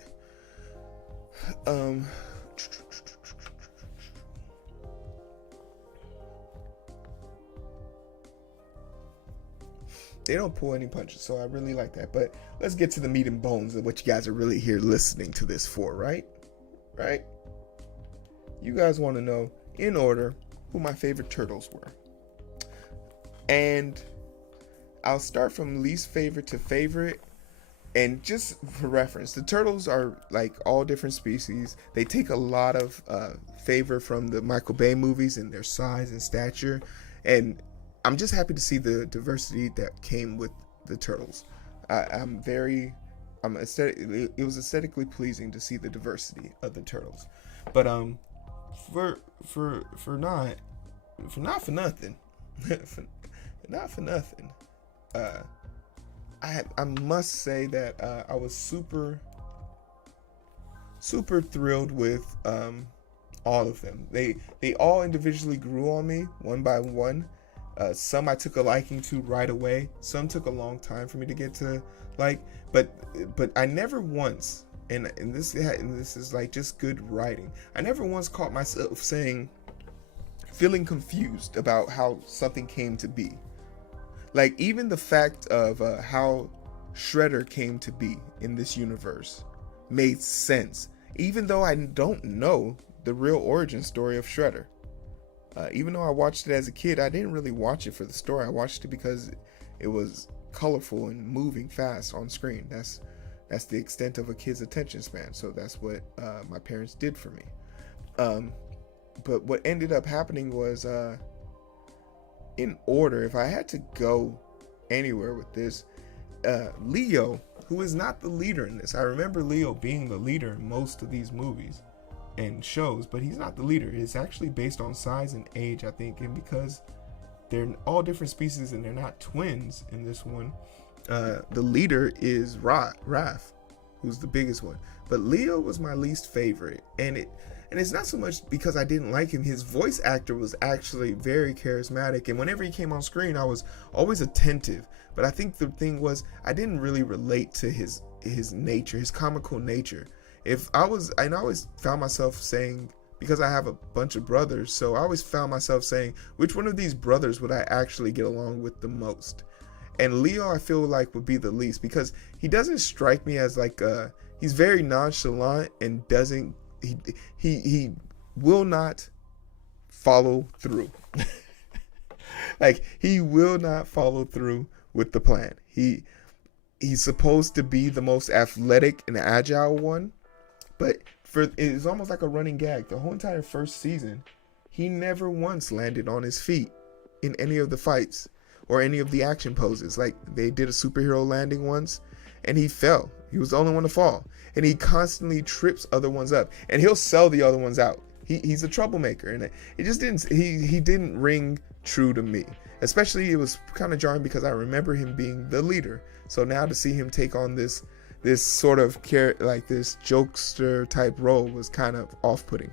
They don't pull any punches, so I really like that. But let's get to the meat and bones of what you guys are really here listening to this for, right? Right? You guys want to know, in order, who my favorite turtles were. And I'll start from least favorite to favorite. And just for reference, the turtles are like all different species. They take a lot of favor from the Michael Bay movies in their size and stature. And I'm just happy to see the diversity that came with the turtles. It was aesthetically pleasing to see the diversity of the turtles. But for nothing, I must say that I was super thrilled with all of them. They all individually grew on me one by one. Some I took a liking to right away. Some took a long time for me to get to like. But I never once, and this is like just good writing. I never once caught myself feeling confused about how something came to be. Like even the fact of how Shredder came to be in this universe made sense, even though I don't know the real origin story of Shredder. Even though I watched it as a kid, I didn't really watch it for the story. I watched it because it was colorful and moving fast on screen. That's the extent of a kid's attention span. So that's what my parents did for me. But what ended up happening was, in order, if I had to go anywhere with this, Leo, who is not the leader in this. I remember Leo being the leader in most of these movies and shows, but he's not the leader. It's actually based on size and age, I think, and because they're all different species and they're not twins in this one, the leader is Raph, who's the biggest one. But Leo was my least favorite, and it's not so much because I didn't like him. His voice actor was actually very charismatic, and whenever he came on screen, I was always attentive. But I think the thing was, I didn't really relate to his nature, his comical nature. I always found myself saying, because I have a bunch of brothers, so I always found myself saying, which one of these brothers would I actually get along with the most? And Leo, I feel like, would be the least, because he doesn't strike me as like he's very nonchalant and he will not follow through. Like, he will not follow through with the plan. He's supposed to be the most athletic and agile one, but it's almost like a running gag. The whole entire first season, he never once landed on his feet in any of the fights or any of the action poses. Like, they did a superhero landing once and he fell. He was the only one to fall, and he constantly trips other ones up, and he'll sell the other ones out. He's a troublemaker, and it just didn't ring true to me. Especially, it was kind of jarring because I remember him being the leader. So now to see him take on this sort of like this jokester type role was kind of off-putting.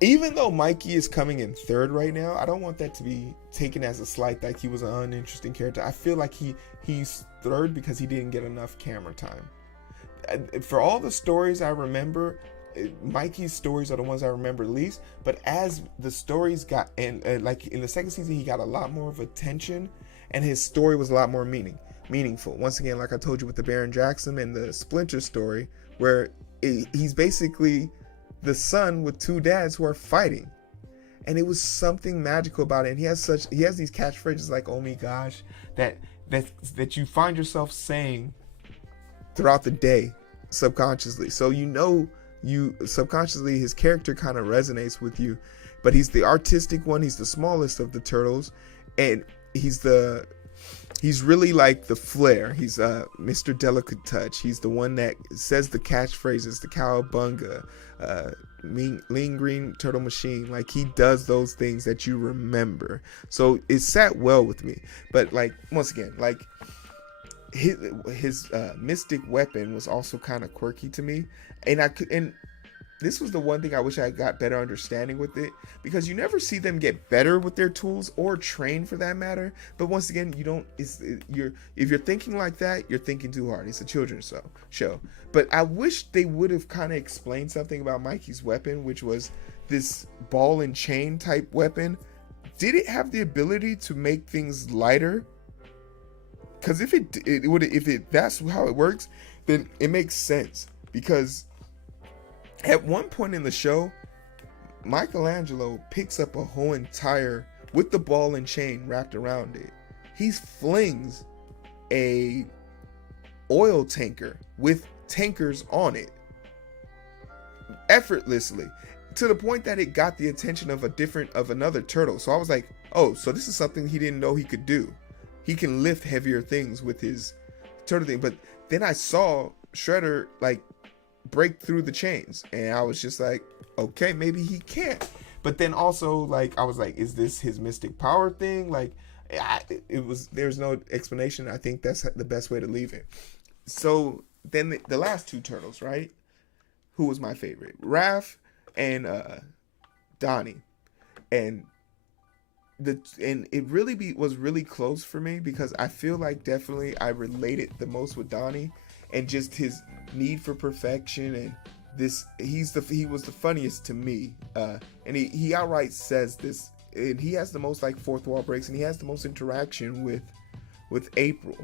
Even though Mikey is coming in third right now, I don't want that to be taken as a slight, like he was an uninteresting character. I feel like he's third because he didn't get enough camera time. For all the stories I remember, Mikey's stories are the ones I remember least. But as the stories got, and like in the second season, he got a lot more of attention, and his story was a lot more meaningful. Once again, like I told you with the Baron Jackson and the Splinter story, where he's basically the son with two dads who are fighting, and it was something magical about it. And he has these catchphrases like "oh my gosh" that you find yourself saying throughout the day subconsciously. So you subconsciously, his character kind of resonates with you. But he's the artistic one. He's the smallest of the turtles, and he's really like the flair. He's Mr. Delicate Touch. He's the one that says the catchphrases, the cowabunga, Lean Green Turtle Machine. Like, he does those things that you remember. So it sat well with me. But like, once again, like his mystic weapon was also kind of quirky to me, and this was the one thing I wish I got better understanding with it, because you never see them get better with their tools or train for that matter. But once again, you don't. If you're thinking like that, you're thinking too hard. It's a children's show. But I wish they would have kind of explained something about Mikey's weapon, which was this ball and chain type weapon. Did it have the ability to make things lighter? Because if that's how it works, then it makes sense. Because at one point in the show, Michelangelo picks up a whole entire, with the ball and chain wrapped around it, he flings a oil tanker with tankers on it effortlessly, to the point that it got the attention of another turtle. So I was like, oh, so this is something he didn't know he could do. He can lift heavier things with his turtle thing. But then I saw Shredder like break through the chains, and I was just like, okay, maybe he can't. But then also, like, I was like, is this his mystic power thing? Like, there's no explanation. I think that's the best way to leave it. So then the last two turtles, right? Who was my favorite? Raph and Donnie. And it really was really close for me, because I feel like definitely I related the most with Donnie, and just his need for perfection, and he was the funniest to me, and he outright says this, and he has the most like fourth wall breaks, and he has the most interaction with April,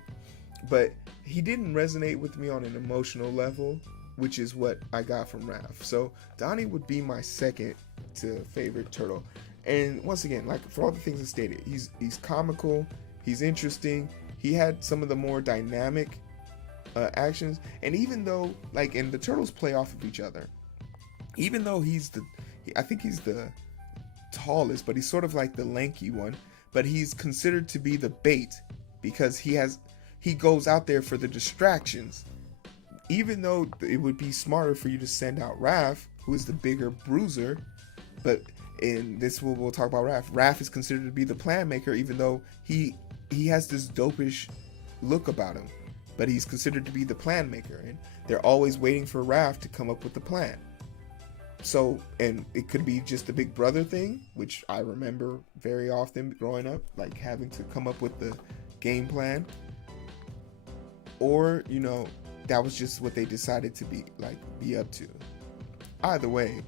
but he didn't resonate with me on an emotional level, which is what I got from Raph. So Donnie would be my second to favorite turtle. And once again, like, for all the things I stated, he's comical, he's interesting, he had some of the more dynamic actions, and even though, like, and the turtles play off of each other, even though I think he's the tallest, but he's sort of like the lanky one, but he's considered to be the bait, because he goes out there for the distractions, even though it would be smarter for you to send out Raph, who is the bigger bruiser. But in this, we'll talk about Raph. Raph is considered to be the plan maker, even though he has this dopish look about him. But he's considered to be the plan maker, and they're always waiting for Raph to come up with the plan. So, and it could be just the big brother thing, which I remember very often growing up, like having to come up with the game plan. Or, that was just what they decided to be up to. Either way,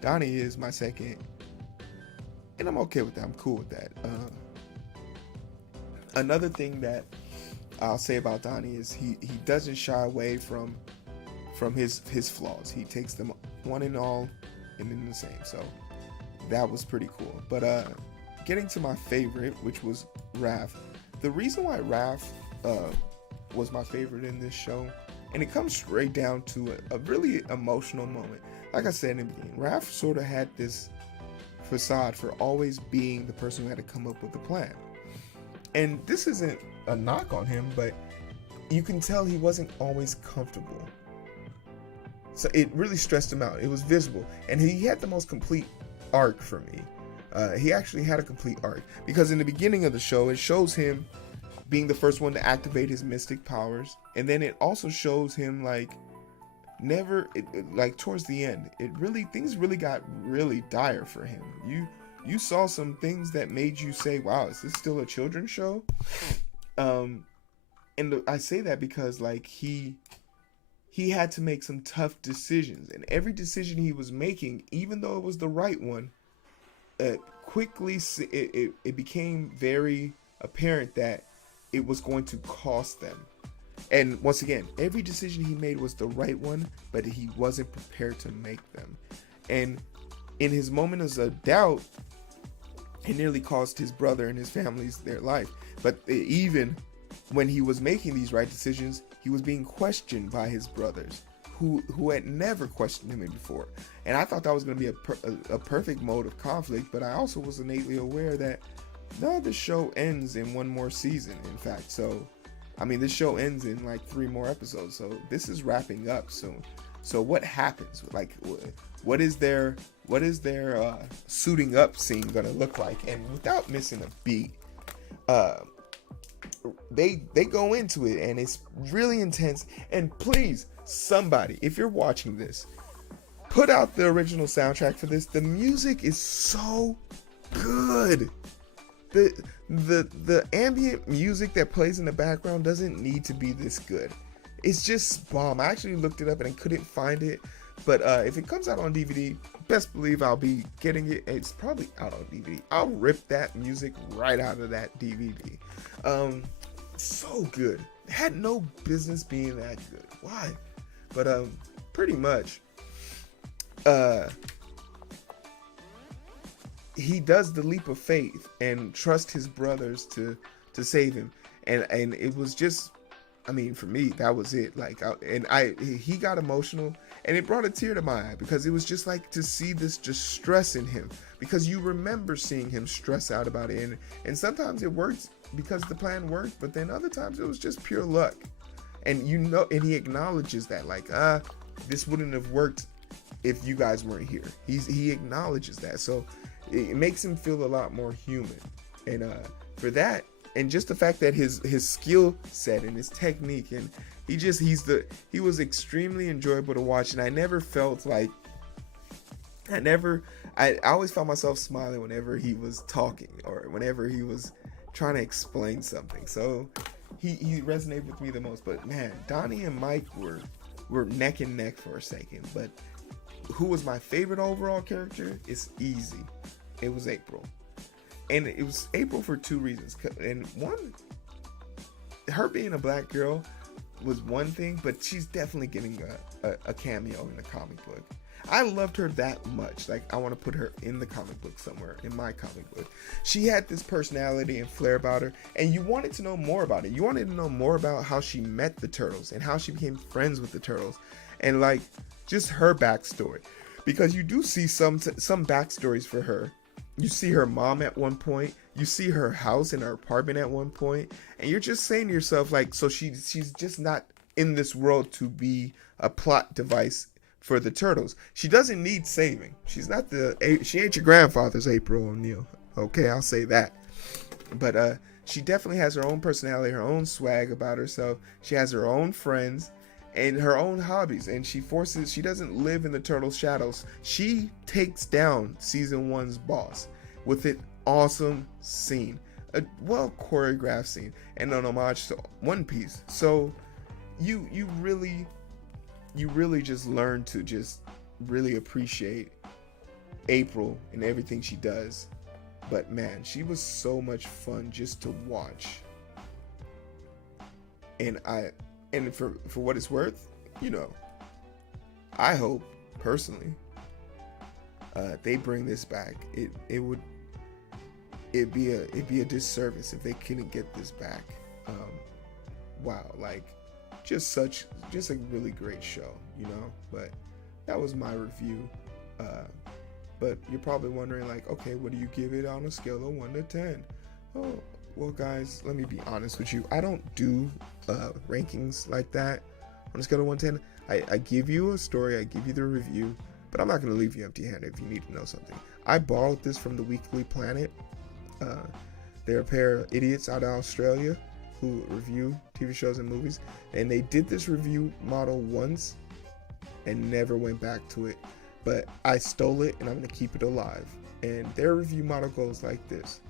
Donnie is my second, and I'm okay with that. I'm cool with that. Another thing that I'll say about Donnie is he doesn't shy away from his flaws. He takes them one and all and in the same. So that was pretty cool. But getting to my favorite, which was Raph. The reason why Raph was my favorite in this show, and it comes straight down to a really emotional moment. Like I said in the beginning, Raph sort of had this facade for always being the person who had to come up with the plan. And this isn't a knock on him, but you can tell he wasn't always comfortable. So it really stressed him out. It was visible. And he had the most complete arc for me. He actually had a complete arc, because in the beginning of the show, it shows him being the first one to activate his mystic powers. And then it also shows him towards the end, things really got really dire for him. You saw some things that made you say, wow, is this still a children's show? And I say that because he had to make some tough decisions, and every decision he was making, even though it was the right one, quickly it became very apparent that it was going to cost them. And once again, every decision he made was the right one, but he wasn't prepared to make them. And in his moment of doubt, it nearly cost his brother and his families their life. But even when he was making these right decisions, he was being questioned by his brothers, who had never questioned him before. And I thought that was going to be a perfect mode of conflict, but I also was innately aware that no, the show ends in one more season, in fact. So, I mean, this show ends in 3 more episodes, so this is wrapping up soon. So what happens? What is their suiting up scene gonna look like? And without missing a beat, they go into it, and it's really intense. And please, somebody, if you're watching this, put out the original soundtrack for this. The music is so good. The ambient music that plays in the background doesn't need to be this good. It's just bomb. I actually looked it up and I couldn't find it. But if it comes out on DVD, best believe I'll be getting it. It's probably out on DVD. I'll rip that music right out of that DVD. So good. Had no business being that good. Why? But pretty much he does the leap of faith and trust his brothers to save him, and it was just, I mean, for me, that was it. Like, he got emotional, and it brought a tear to my eye, because it was just like to see this just stress in him, because you remember seeing him stress out about it, and sometimes it worked because the plan worked, but then other times it was just pure luck, and and he acknowledges that, like, this wouldn't have worked if you guys weren't here. He acknowledges that, so it makes him feel a lot more human, and for that, and just the fact that his skill set and his technique, and he was extremely enjoyable to watch, and I never felt like I always found myself smiling whenever he was talking or whenever he was trying to explain something. So he resonated with me the most. But man, Donnie and Mike were neck and neck for a second. But who was my favorite overall character? It's easy. It was April. And it was April for two reasons. And one, her being a black girl was one thing, but she's definitely getting a cameo in the comic book. I loved her that much. Like, I want to put her in the comic book somewhere, in my comic book. She had this personality and flair about her, and you wanted to know more about it. You wanted to know more about how she met the Turtles and how she became friends with the Turtles, and like just her backstory, because you do see some backstories for her. You see her mom at one point, you see her house and her apartment at one point, and you're just saying to yourself, like, so she's just not in this world to be a plot device for the Turtles. She doesn't need saving. She ain't your grandfather's April O'Neil. Okay, I'll say that. But she definitely has her own personality, her own swag about herself. She has her own friends and her own hobbies, and she doesn't live in the Turtles' shadows. She takes down season 1's boss with an awesome scene, a well choreographed scene, and an homage to One Piece. So you really just learn to just really appreciate April and everything she does. But man, she was so much fun just to watch. And for what it's worth, I hope personally they bring this back. It'd be a disservice if they couldn't get this back. Wow, like just a really great show, but that was my review. But you're probably wondering, like, okay, what do you give it on a scale of 1 to 10? Oh, well, guys, let me be honest with you. I don't do rankings like that on a scale of 1 to 10. I give you a story, I give you the review, but I'm not going to leave you empty-handed if you need to know something. I borrowed this from the Weekly Planet. They're a pair of idiots out of Australia who review TV shows and movies, and they did this review model once and never went back to it, but I stole it and I'm going to keep it alive. And their review model goes like this.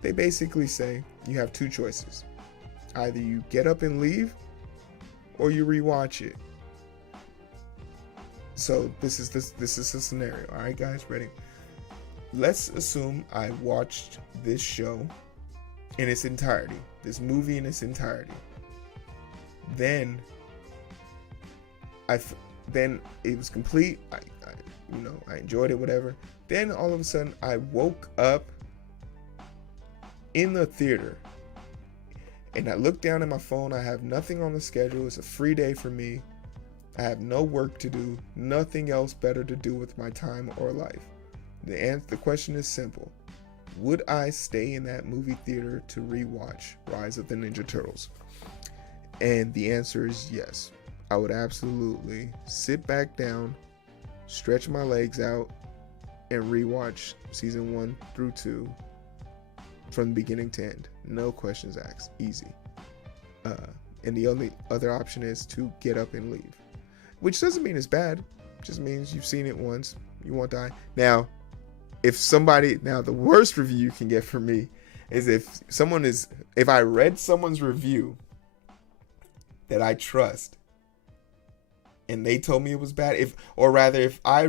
They basically say you have two choices. Either you get up and leave or you rewatch it. So this is the scenario. All right, guys, ready? Let's assume I watched this show in its entirety, this movie in its entirety. Then it was complete. I enjoyed it, whatever. Then all of a sudden I woke up in the theater and I looked down at my phone. I have nothing on the schedule. It's a free day for me. I have no work to do, nothing else better to do with my time or life. The question is simple. Would I stay in that movie theater to rewatch Rise of the Ninja Turtles? And the answer is yes. I would absolutely sit back down, stretch my legs out, and rewatch season 1 through 2 from the beginning to end. No questions asked. Easy. And the only other option is to get up and leave. Which doesn't mean it's bad. Just means you've seen it once. You won't die. Now, the worst review you can get from me is if I read someone's review that I trust and they told me it was bad, if I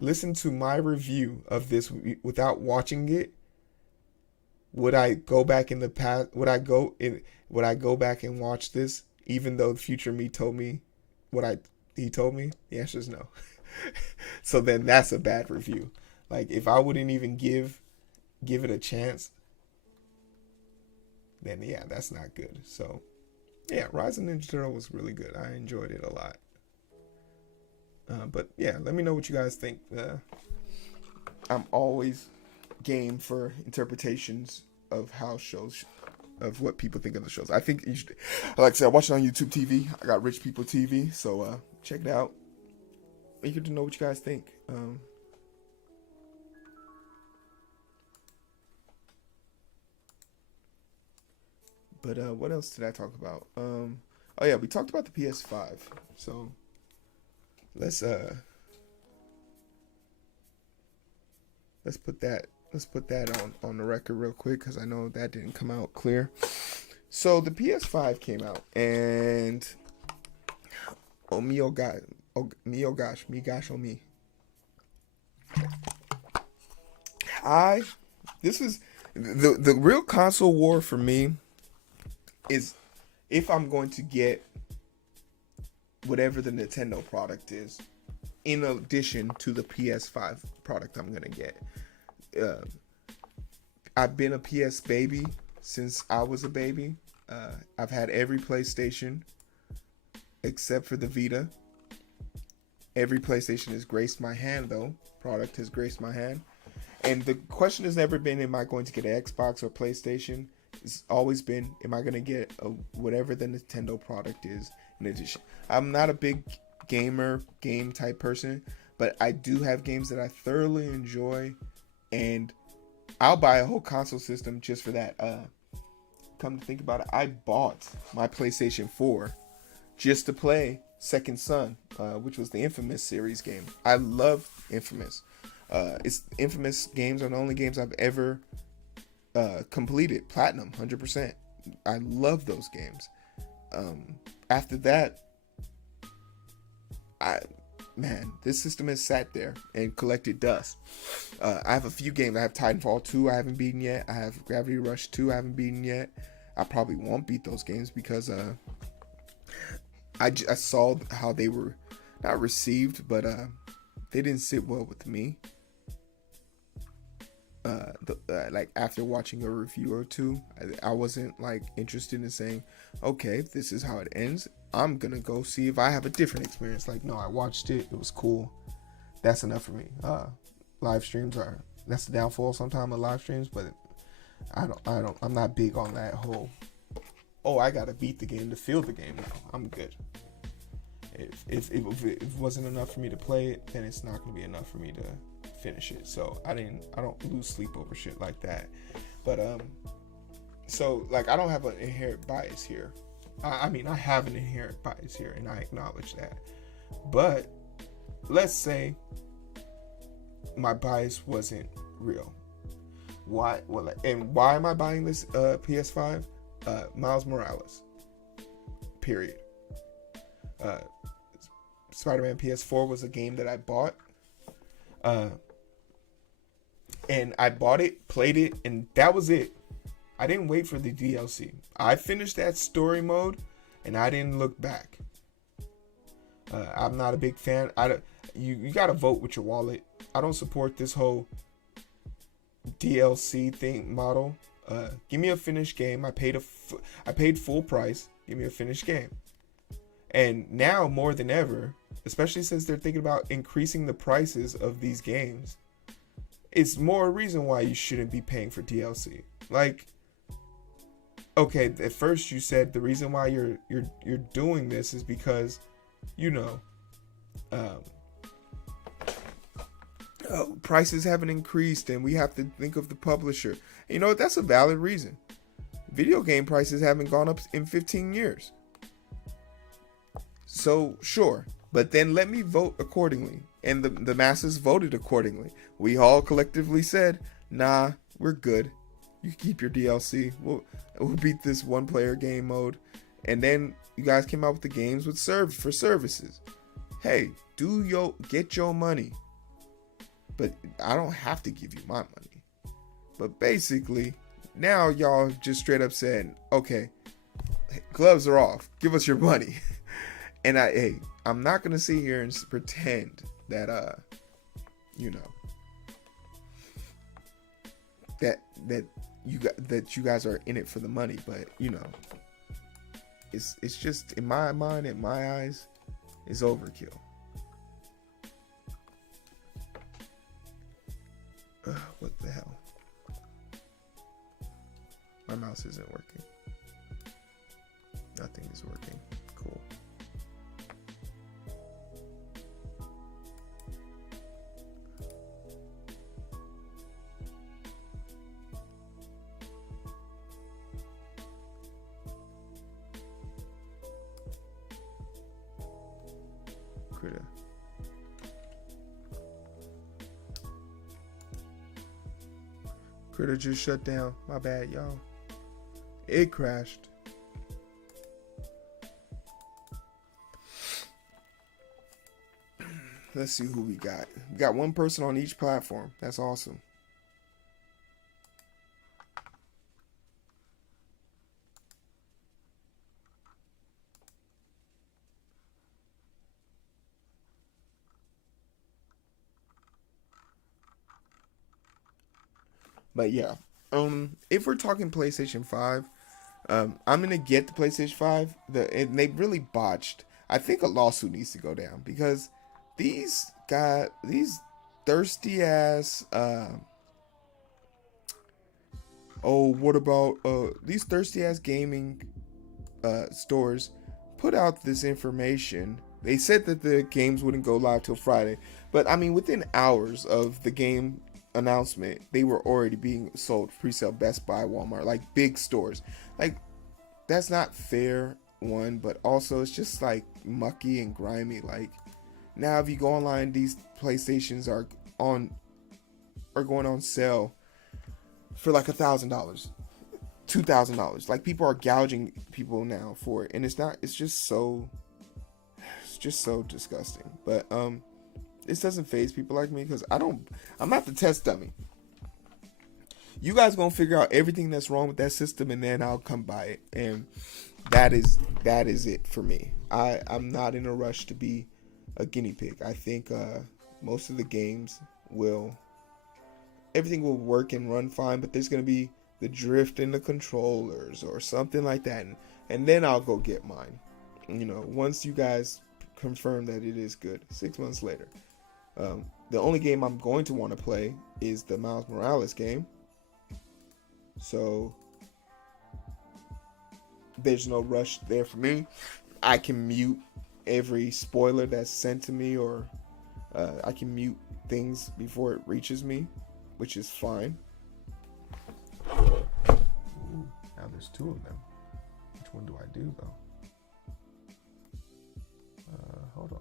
listened to my review of this without watching it, would I go back in the past? Would I go back and watch this, even though the future me told me he told me? The answer is no. So then that's a bad review. Like, if I wouldn't even give it a chance, then yeah, that's not good. So yeah, Rise of Ninja Turtle was really good. I enjoyed it a lot. But yeah, let me know what you guys think. I'm always game for interpretations of of what people think of the shows. I think you should, like I said, I watch it on YouTube TV. I got Rich People TV, so check it out. Eager to know what you guys think. But what else did I talk about? Oh yeah, we talked about the PS5. So let's put that on the record real quick, because I know that didn't come out clear. So the PS5 came out, and me gosh. This is the real console war for me, is if I'm going to get whatever the Nintendo product is, in addition to the PS5 product I'm going to get. I've been a PS baby since I was a baby. I've had every PlayStation except for the Vita. Every PlayStation has graced my hand, though. Product has graced my hand. And the question has never been, am I going to get an Xbox or PlayStation? It's always been, am I going to get whatever the Nintendo product is in addition? I'm not a big game type person, but I do have games that I thoroughly enjoy, and I'll buy a whole console system just for that. Come to think about it, I bought my PlayStation 4 just to play Second Son, which was the Infamous series game. I love Infamous. Infamous games are the only games I've ever completed platinum 100%. I love those games. After that, this system has sat there and collected dust. I have a few games. I have Titanfall 2 I haven't beaten yet. I have Gravity Rush 2 I haven't beaten yet. I probably won't beat those games because I saw how they were not received, but they didn't sit well with me. Like after watching a review or two, I wasn't like interested in saying, okay, this is how it ends. I'm gonna go see if I have a different experience. Like, no, I watched it. It was cool. That's enough for me. Live streams that's the downfall sometimes of live streams, but I'm not big on that whole, oh, I gotta beat the game to feel the game. No, I'm good. If it wasn't enough for me to play it, then it's not gonna be enough for me to finish it. So I don't lose sleep over shit like that. But so like I don't have an inherent bias here. I mean, I have an inherent bias here, and I acknowledge that. But let's say my bias wasn't real. Why? Well, and why am I buying this PS5? Miles Morales. Period. Spider-Man PS4 was a game that I bought. And I bought it, played it, and that was it. I didn't wait for the DLC. I finished that story mode, and I didn't look back. I'm not a big fan. You gotta vote with your wallet. I don't support this whole DLC thing model. Give me a finished game. I paid full price. Give me a finished game. And now more than ever, especially since they're thinking about increasing the prices of these games, it's more a reason why you shouldn't be paying for DLC. Like, okay, at first you said the reason why you're doing this is because, you know, prices haven't increased and we have to think of the publisher. You know, that's a valid reason. Video game prices haven't gone up in 15 years. So, sure. But then let me vote accordingly. and the masses voted accordingly. We all collectively said, nah, we're good. You keep your DLC. We'll beat this one player game mode. And then you guys came out with the games with for services. Hey, get your money. But I don't have to give you my money. But basically, now y'all just straight up said, okay, gloves are off. Give us your money. And I'm not gonna sit here and pretend that that you guys are in it for the money, but it's just, in my mind, in my eyes, it's overkill. What the hell? My mouse isn't working. Nothing is working. Cool. Critter just shut down. My bad, y'all. It crashed. Let's see who we got. We got one person on each platform. That's awesome. But yeah, if we're talking PlayStation 5, I'm gonna get the PlayStation 5. And they really botched. I think a lawsuit needs to go down because these thirsty ass these thirsty ass gaming stores put out this information. They said that the games wouldn't go live till Friday, but I mean, within hours of the game announcement, they were already being sold pre-sale. Best Buy, Walmart, like big stores. Like, that's not fair, one, but also it's just like mucky and grimy. Like, now if you go online, these PlayStations are going on sale for like $1,000, $2,000. Like, people are gouging people now for it, and it's just so disgusting. But this doesn't faze people like me because I'm not the test dummy. You guys gonna figure out everything that's wrong with that system, and then I'll come by it. And that is it for me. I'm not in a rush to be a guinea pig. I think most of the games everything will work and run fine, but there's gonna be the drift in the controllers or something like that, and then I'll go get mine. Once you guys confirm that it is good, 6 months later. The only game I'm going to want to play is the Miles Morales game. So there's no rush there for me. I can mute every spoiler that's sent to me, or I can mute things before it reaches me, which is fine. Ooh, now there's two of them. Which one do I do though? Hold on.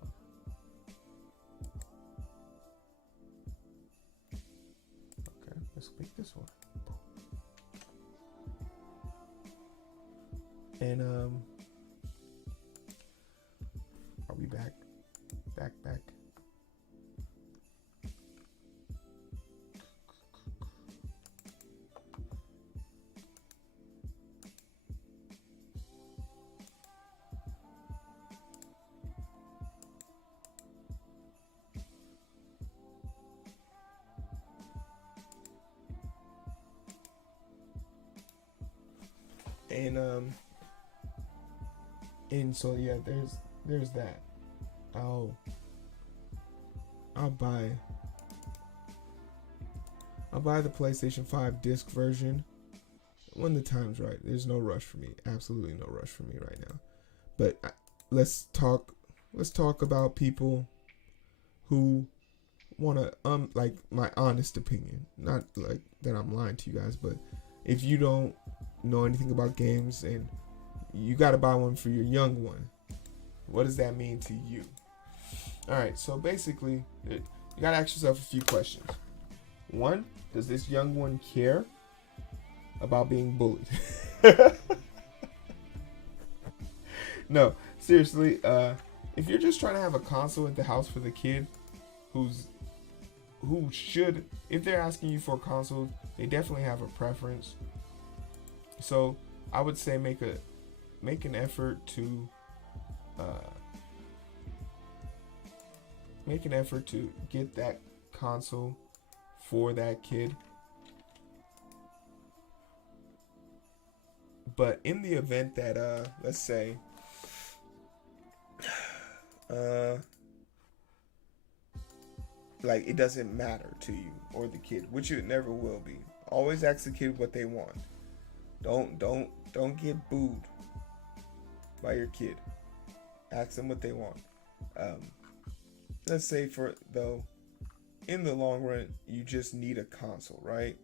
Okay, let's pick this one. And are we back? Back. And so yeah, there's that. I'll buy the PlayStation 5 disc version when the time's right. There's no rush for me. Absolutely no rush for me right now. But let's talk about people who want to like my honest opinion. Not like that I'm lying to you guys, but if you don't know anything about games and you got to buy one for your young one, what does that mean to you? All right, so basically, you gotta ask yourself a few questions. One, does this young one care about being bullied? No, seriously, if you're just trying to have a console at the house for the kid who should, if they're asking you for a console, they definitely have a preference. So I would say make an effort to get that console for that kid. But in the event that let's say like it doesn't matter to you or the kid, which it never will be. Always ask the kid what they want. Don't get booed by your kid. Ask them what they want. Let's say in the long run, you just need a console, right?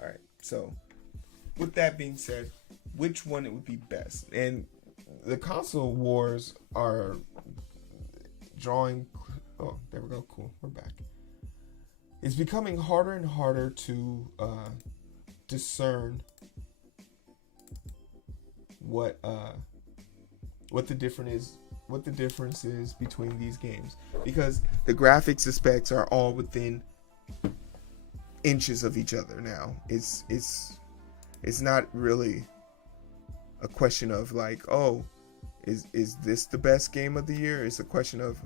All right. So with that being said, which one it would be best? And the console wars are drawing. Oh, there we go. Cool. We're back. It's becoming harder and harder to discern what the difference is between these games, because the graphics specs are all within inches of each other now. It's not really a question of like, oh, is this the best game of the year? It's a question of,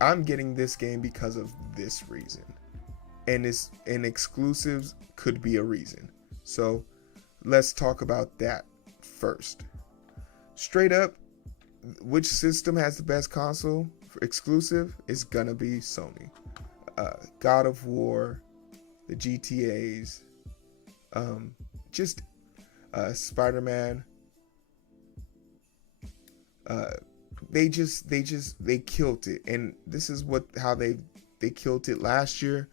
I'm getting this game because of this reason, and exclusives could be a reason. So let's talk about that first. Straight up, which system has the best console for exclusive? Is gonna be Sony. God of War, the GTAs, Spider-Man. They killed it, and this is how they killed it last year,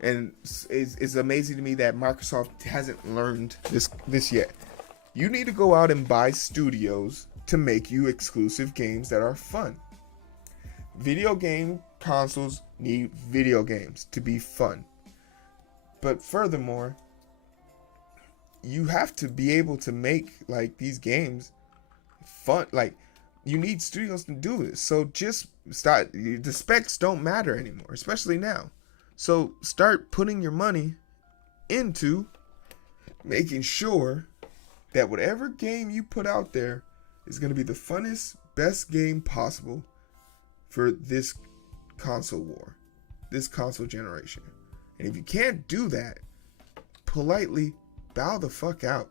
and it's amazing to me that Microsoft hasn't learned this yet. You need to go out and buy studios to make you exclusive games that are fun. Video game consoles need video games to be fun, but furthermore, you have to be able to make like these games fun. Like, you need studios to do it. So just start. The specs don't matter anymore, especially now. So start putting your money into making sure that whatever game you put out there is going to be the funnest, best game possible for this console war, this console generation. And if you can't do that, politely bow the fuck out.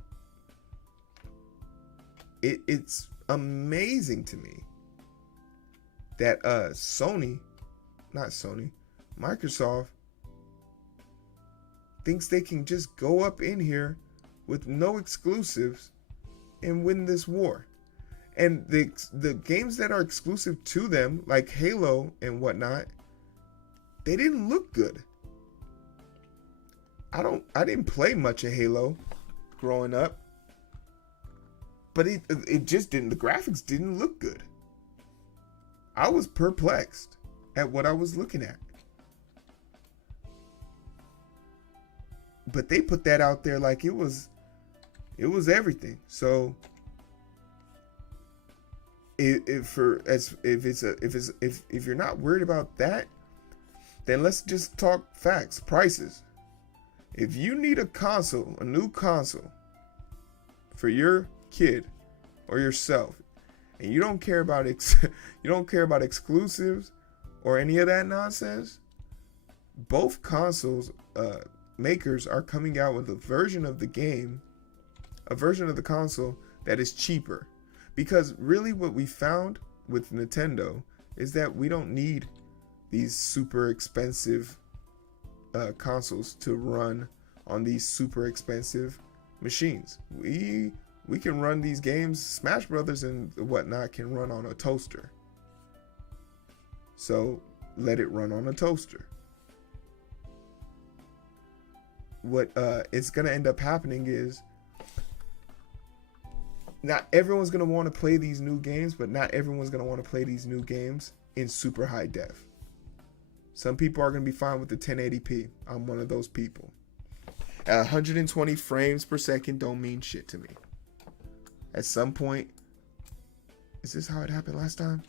It's amazing to me that Microsoft thinks they can just go up in here with no exclusives and win this war. And the games that are exclusive to them, like Halo and whatnot, they didn't look good. I didn't play much of Halo growing up, but it just didn't. The graphics didn't look good. I was perplexed at what I was looking at. But they put that out there like it was everything. So if you're not worried about that, then let's just talk facts, prices. If you need a new console for your kid or yourself, and you don't care about exclusives or any of that nonsense, both consoles makers are coming out with a version of the console that is cheaper. Because really what we found with Nintendo is that we don't need these super expensive consoles to run on these super expensive machines. We can run these games. Smash Brothers and whatnot can run on a toaster. So let it run on a toaster. What it's gonna end up happening is not everyone's going to want to play these new games, but not everyone's going to want to play these new games in super high def. Some people are going to be fine with the 1080p. I'm one of those people. At 120 frames per second don't mean shit to me. At some point, is this how it happened last time?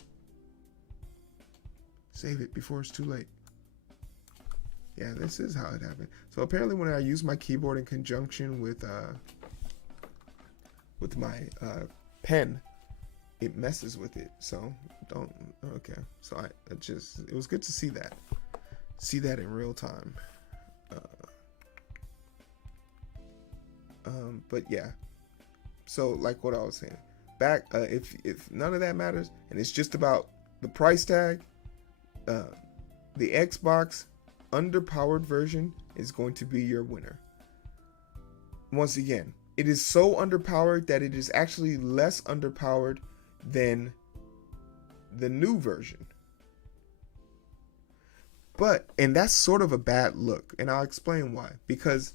Save it before it's too late. Yeah, this is how it happened. So apparently when I use my keyboard in conjunction with my pen, it messes with it. So don't, okay. So it was good to see that. See that in real time. But yeah. So like what I was saying. Back, if none of that matters, and it's just about the price tag, the Xbox underpowered version is going to be your winner. Once again, it is so underpowered that it is actually less underpowered than the new version. And that's sort of a bad look, and I'll explain why. Because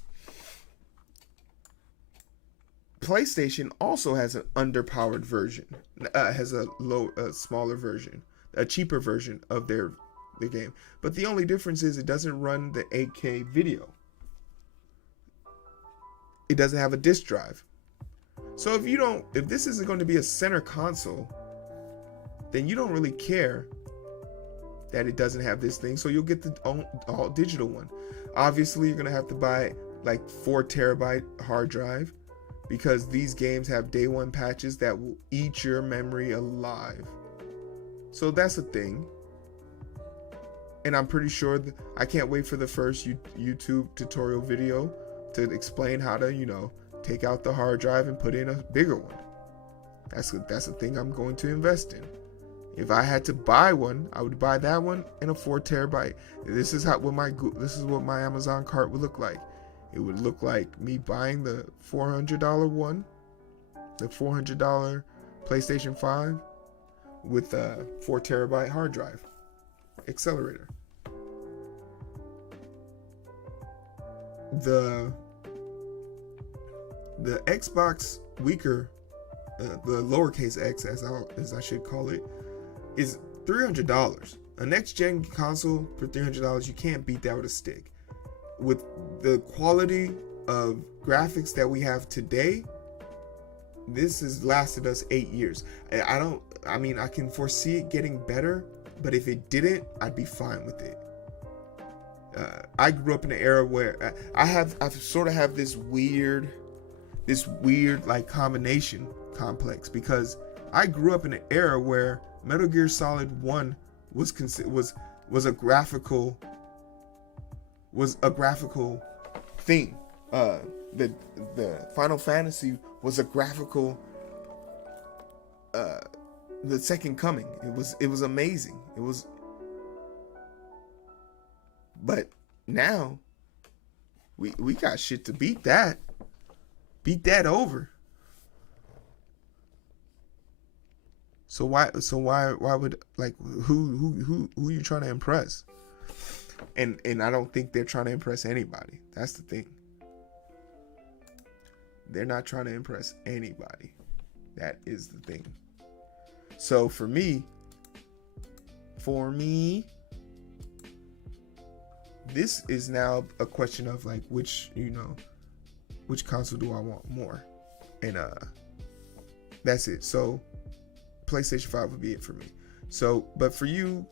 PlayStation also has an underpowered version, has a smaller version, a cheaper version of the game. But the only difference is it doesn't run the 8K video. It doesn't have a disk drive. So if this isn't going to be a center console, then you don't really care that it doesn't have this thing. So you'll get the all digital one. Obviously, you're going to have to buy like 4 terabyte hard drive, because these games have day one patches that will eat your memory alive. So that's a thing. And I'm pretty sure I can't wait for the first YouTube tutorial video to explain how to, take out the hard drive and put in a bigger one. That's a thing I'm going to invest in. If I had to buy one, I would buy that one and a 4 terabyte. This is what my Amazon cart would look like. It would look like me buying the $400 one, the $400 PlayStation 5 with a 4 terabyte hard drive accelerator. The Xbox weaker, the lowercase x as I should call it, is $300. A next gen console for $300, you can't beat that with a stick. With the quality of graphics that we have today, this has lasted us 8 years. I can foresee it getting better, but if it didn't, I'd be fine with it. I grew up in an era where I sort of have this weird like combination complex, because I grew up in an era where Metal Gear Solid 1 was a graphical thing. The Final Fantasy was a graphical the Second Coming. It was amazing. But now we got shit to beat that. Beat that over. So why would, like, who you trying to impress? And I don't think they're trying to impress anybody. That's the thing. They're not trying to impress anybody. That is the thing. So for me, this is now a question of like which console do I want more, and that's it. So PlayStation 5 would be it for me. So, but for you,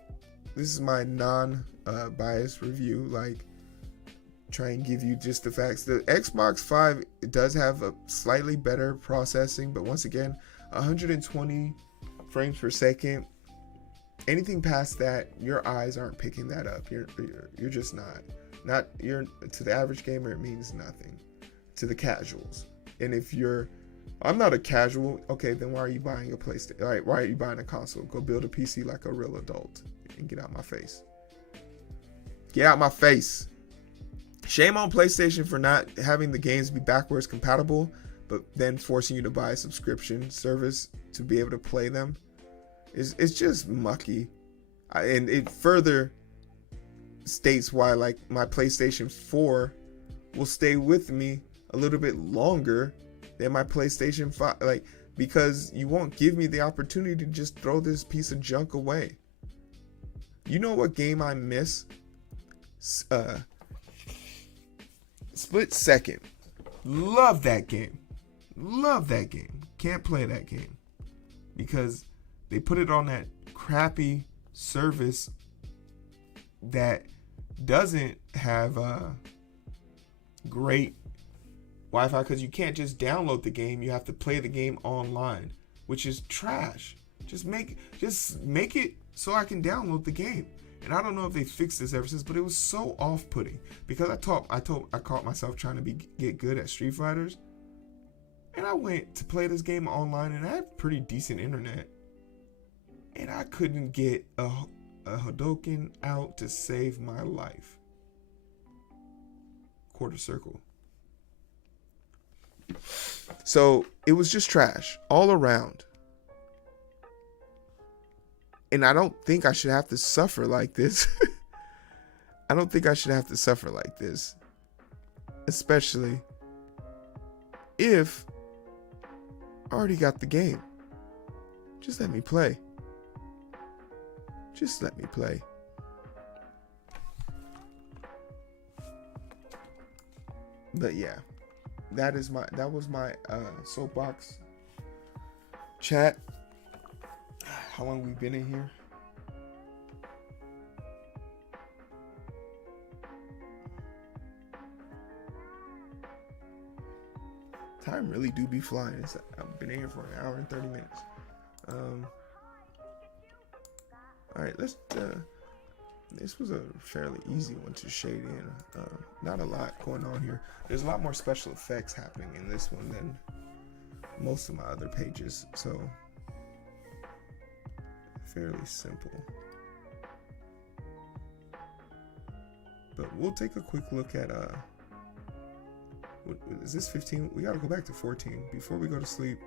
this is my non-biased review. Like, try and give you just the facts. The Xbox 5 does have a slightly better processing, but once again, 120 frames per second. Anything past that, your eyes aren't picking that up. You're just not. To the average gamer, it means nothing. To the casuals, and if I'm not a casual, okay, then why are you buying a PlayStation? All right, why are you buying a console? Go build a PC like a real adult and get out my face. Get out my face. Shame on PlayStation for not having the games be backwards compatible, but then forcing you to buy a subscription service to be able to play them. It's just mucky, and it further states why, like, my PlayStation 4 will stay with me a little bit longer than my PlayStation 5. Like, because you won't give me the opportunity to just throw this piece of junk away. You know what game I miss? Split Second. Love that game. Love that game. Can't play that game because they put it on that crappy service that doesn't have great Wi-Fi, because you can't just download the game. You have to play the game online, which is trash. Just make it so I can download the game. And I don't know if they fixed this ever since, but it was so off-putting because I caught myself trying to get good at Street Fighters, and I went to play this game online, and I had pretty decent internet, and I couldn't get a Hadouken out to save my life. Quarter circle. So it was just trash all around. And I don't think I should have to suffer like this. I don't think I should have to suffer like this. Especially if I already got the game. Just let me play. Just let me play. But yeah, that was my soapbox chat. How long we been in here? Time really do be flying. I've been in here for an hour and 30 minutes. All right, let's. This was a fairly easy one to shade in. Not a lot going on here. There's a lot more special effects happening in this one than most of my other pages, so fairly simple. But we'll take a quick look at what is this 15? We gotta go back to 14 before we go to sleep.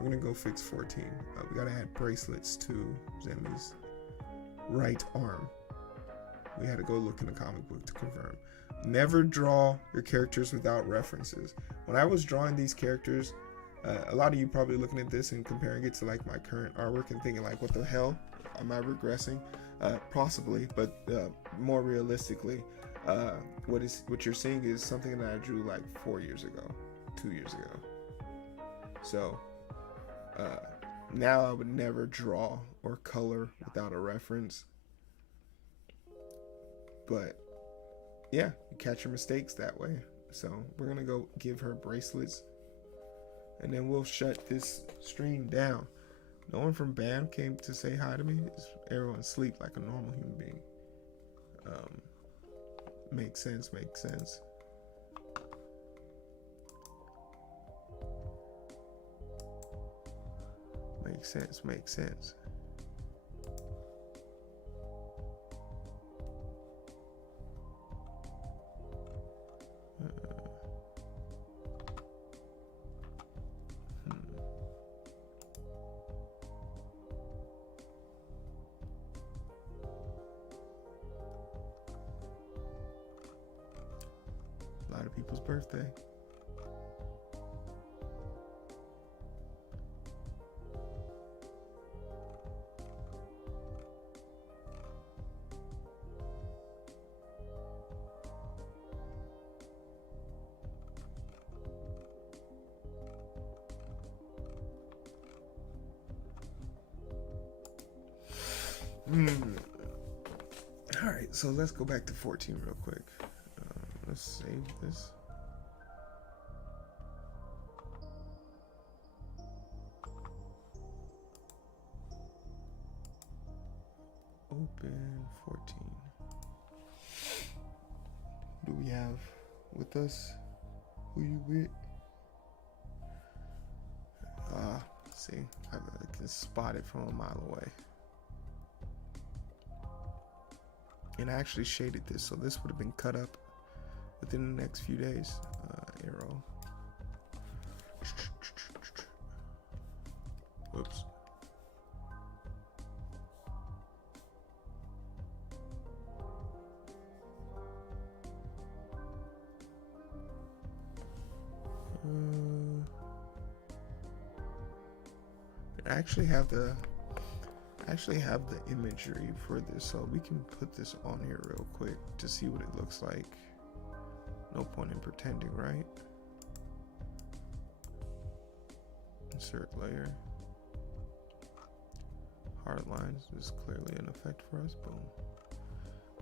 We're gonna go fix 14. We gotta add bracelets to Zemi's right arm. We had to go look in the comic book to confirm. Never draw your characters without references. When I was drawing these characters, a lot of you probably looking at this and comparing it to like my current artwork and thinking like, what the hell? Am I regressing? Possibly, but more realistically, what you're seeing is something that I drew like 4 years ago, 2 years ago. So now I would never draw or color without a reference. But yeah, you catch your mistakes that way. So we're gonna go give her bracelets, and then we'll shut this stream down. No one from BAM came to say hi to me. Everyone sleep like a normal human being. Makes sense. Makes sense. Makes sense. A lot of people's birthday. All right, so let's go back to 14 real quick. Let's save this. Open 14. Who do we have with us? Who you with? See, I can spot it from a mile away. And I actually shaded this, so this would have been cut up within the next few days. Arrow. Whoops. I actually have the imagery for this, so we can put this on here real quick to see what it looks like. No point in pretending, right? Insert layer. Hard lines is clearly an effect for us. Boom.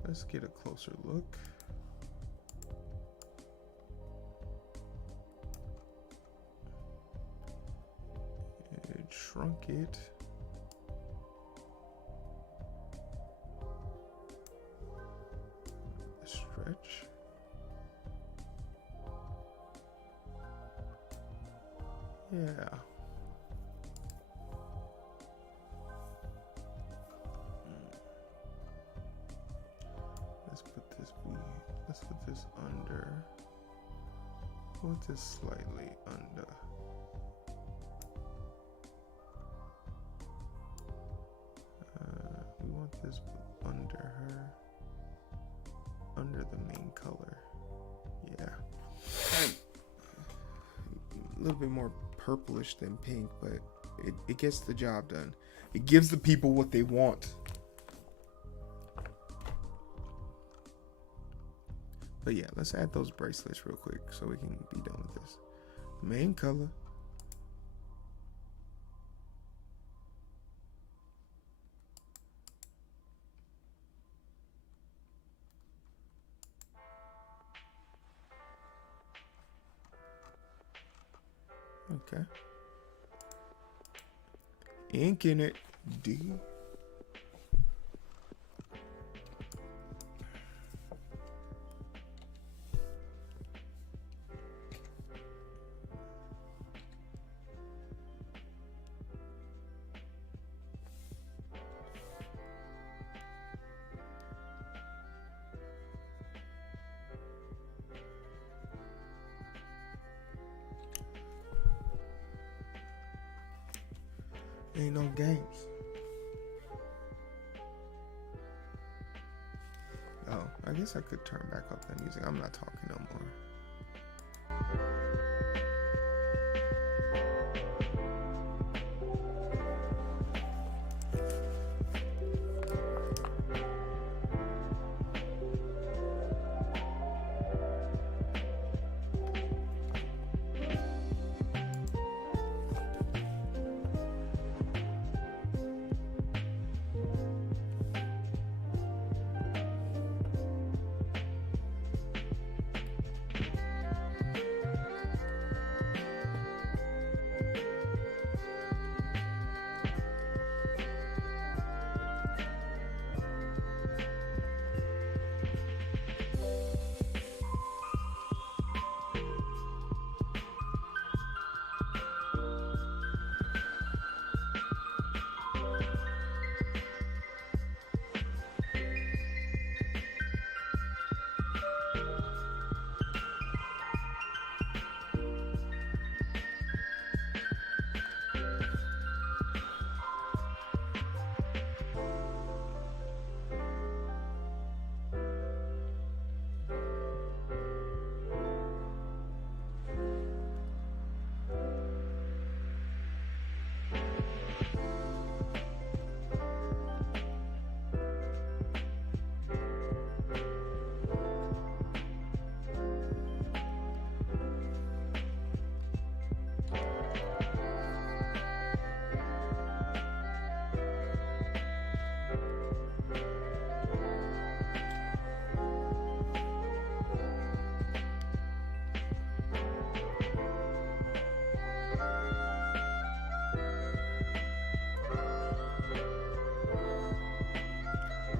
Let's get a closer look. It shrunk it. Stretch. Yeah. Let's put this under. Put this slightly under. We want this under her. Under the main color. Yeah. A little bit more purplish than pink, but it gets the job done. It gives the people what they want. But yeah, let's add those bracelets real quick so we can be done with this. Main color. Okay. Ink in it. D. Ain't no games. Oh, I guess I could turn back up the music. I'm not talking no more.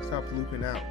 Stop looping out.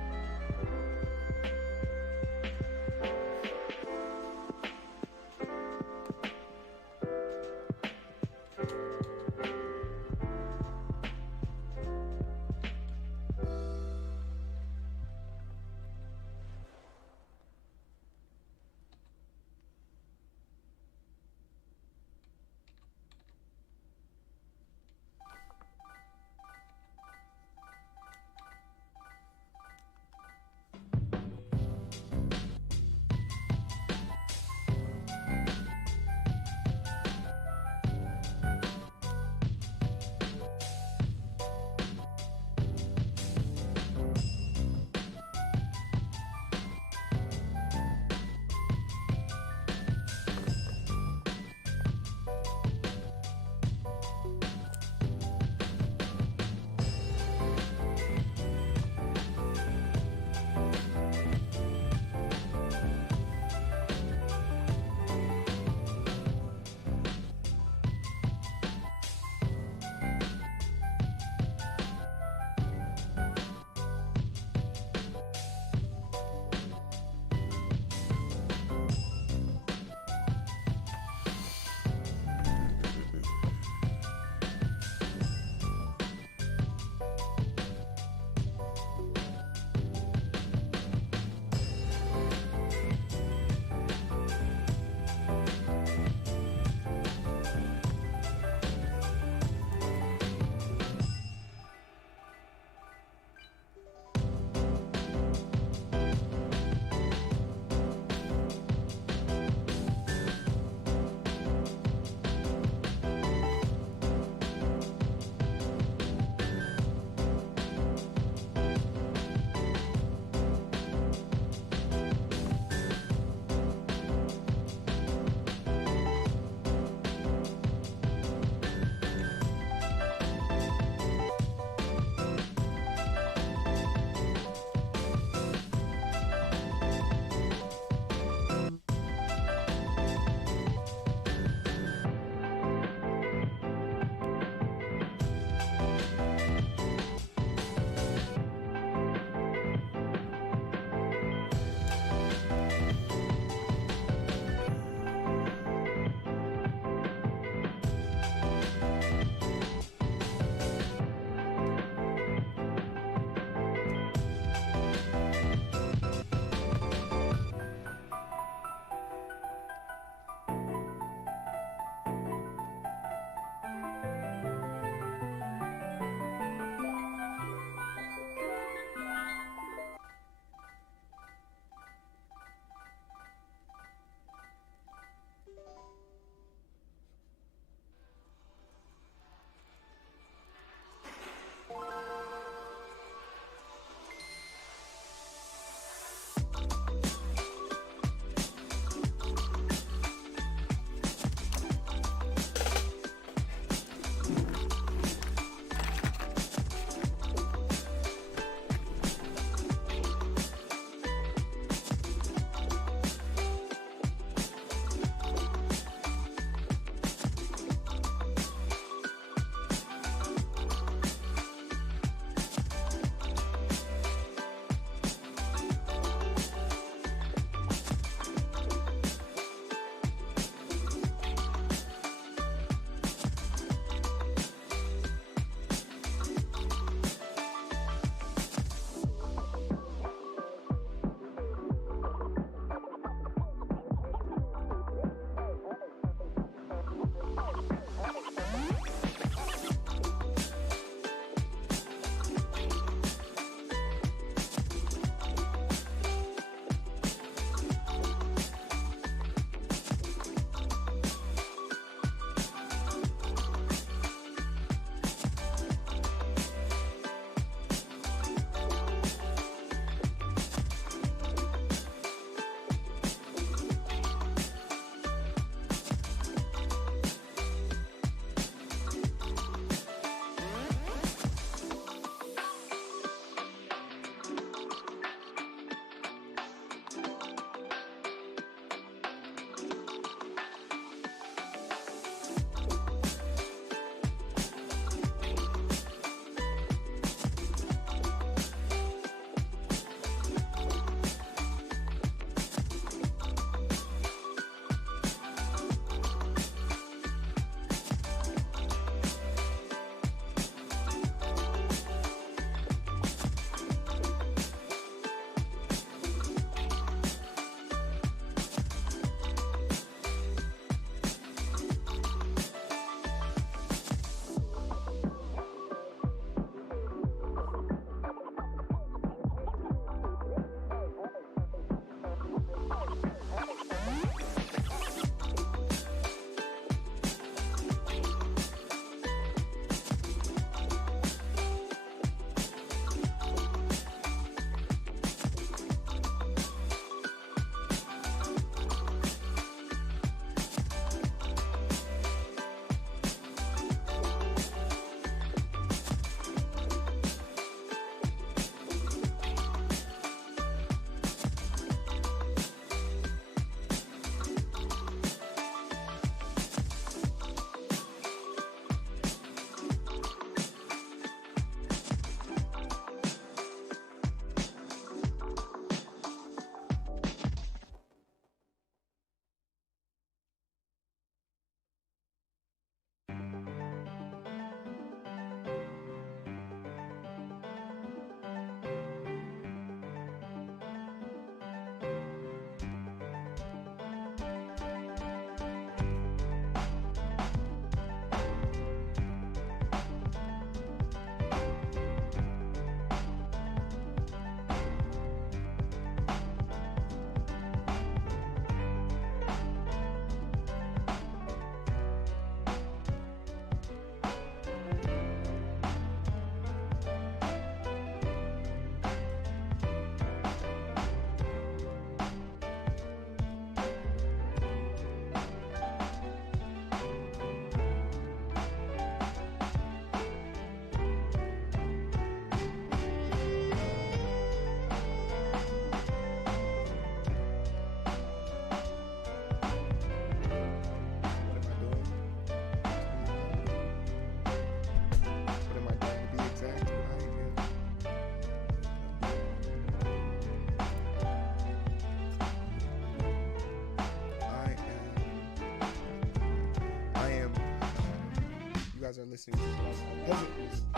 guys are listening to the Lifestyle Peasant music, I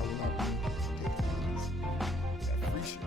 will not be taking that free shit.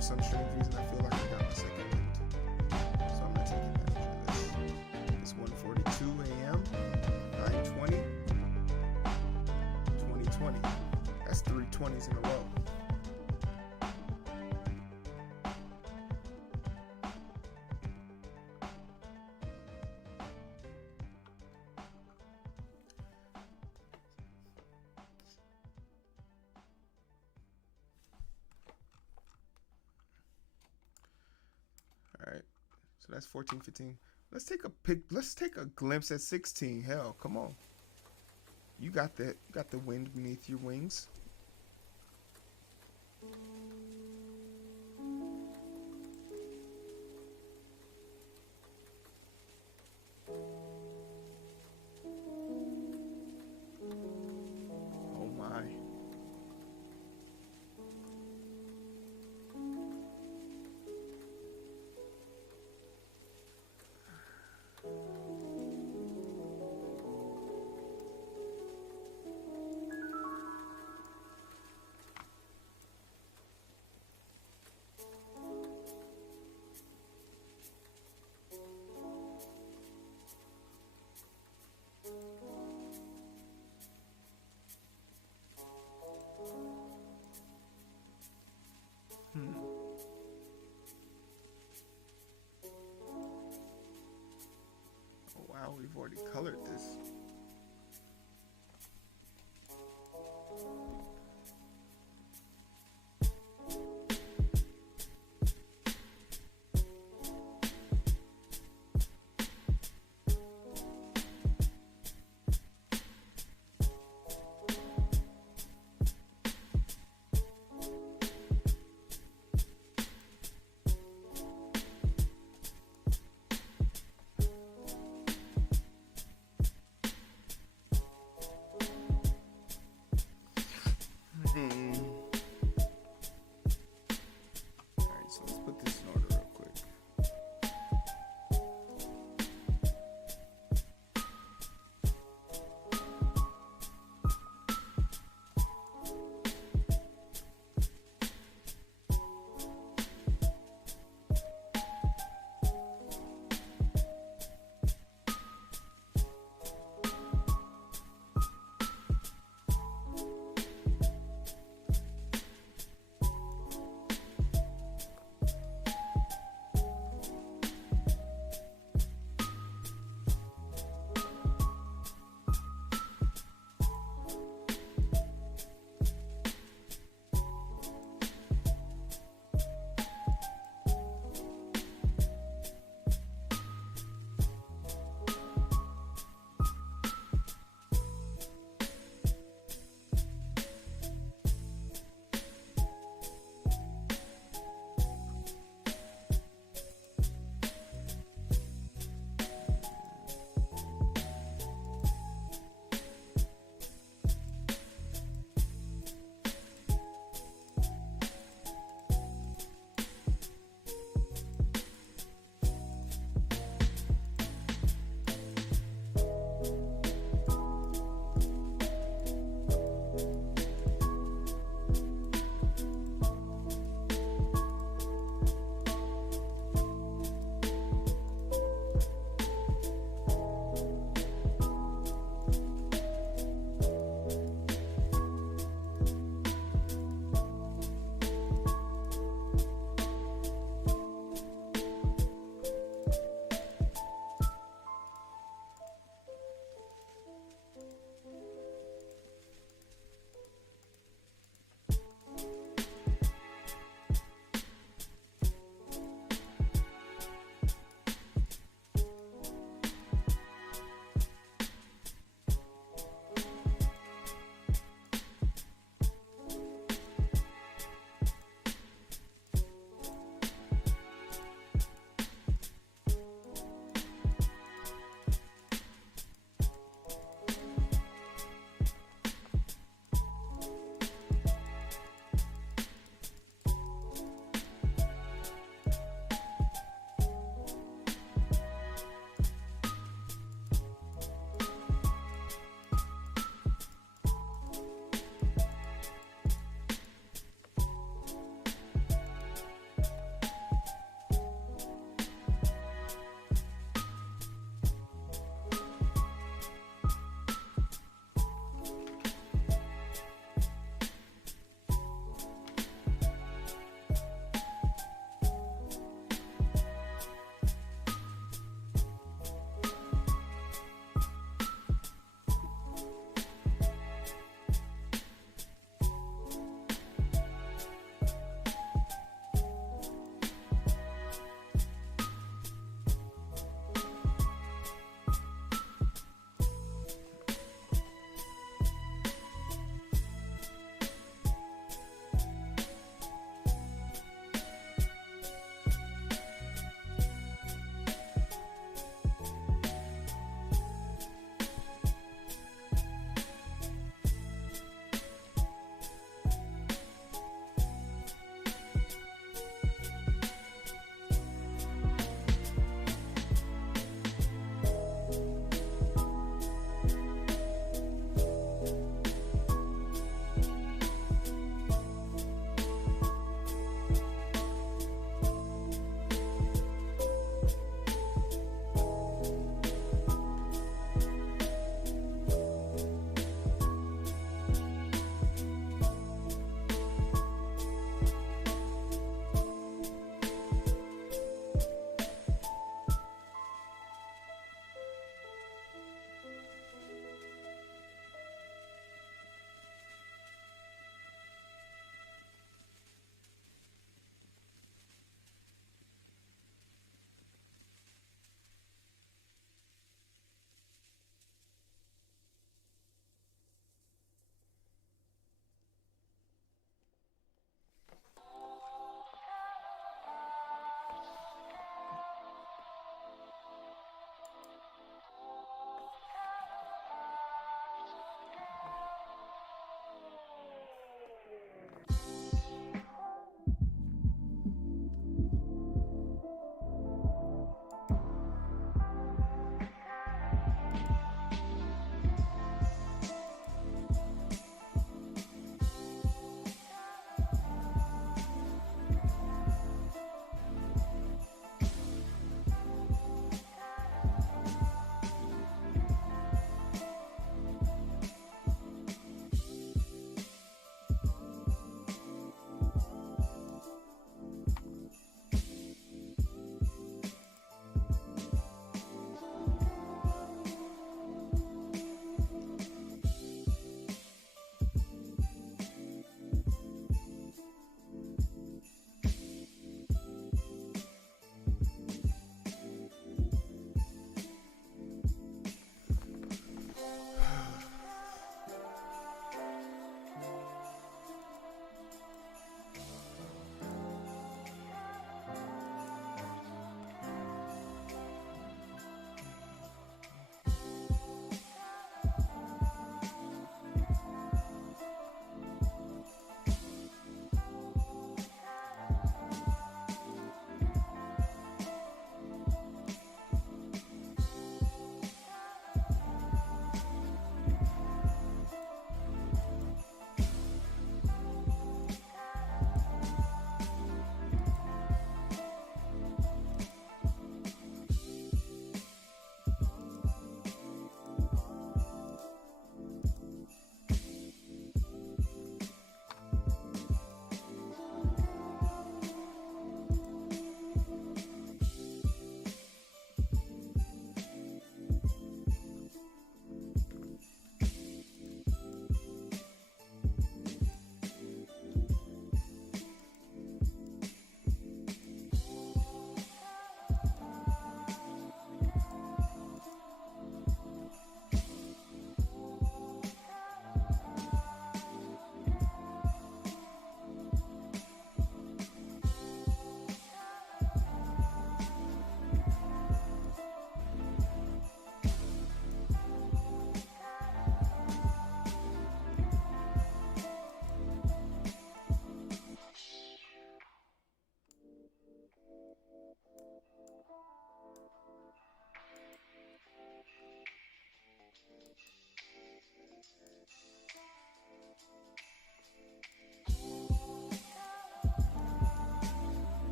Some strange reason, I feel like I got my second wind. So I'm gonna take advantage of this. It's 1:42 a.m. 9:20. 2020. That's 3 20s in a row. All right, so that's 14, 15. Let's take a glimpse at 16. Hell, come on. You got the wind beneath your wings. Oh my. Oh wow, we've already colored this.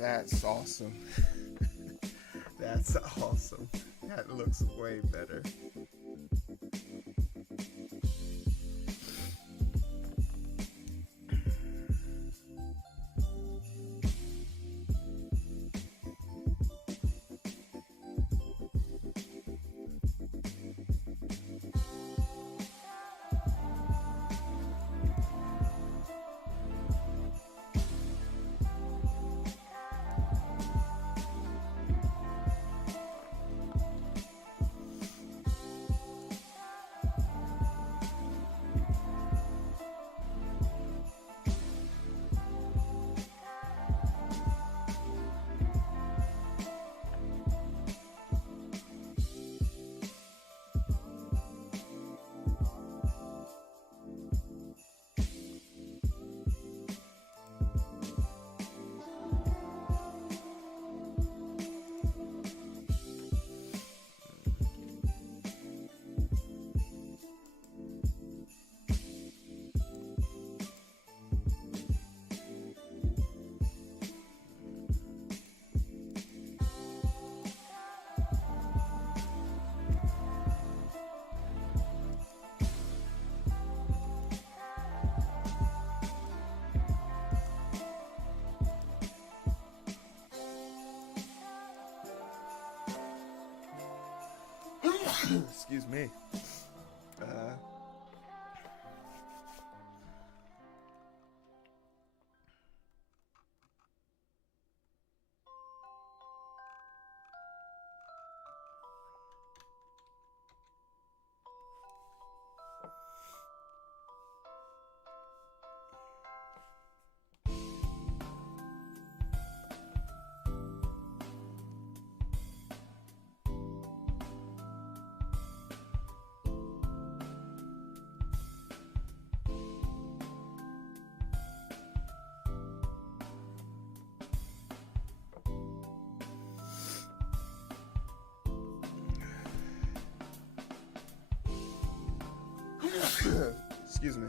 Now that's awesome. That's awesome. That looks way better. Excuse me. Excuse me.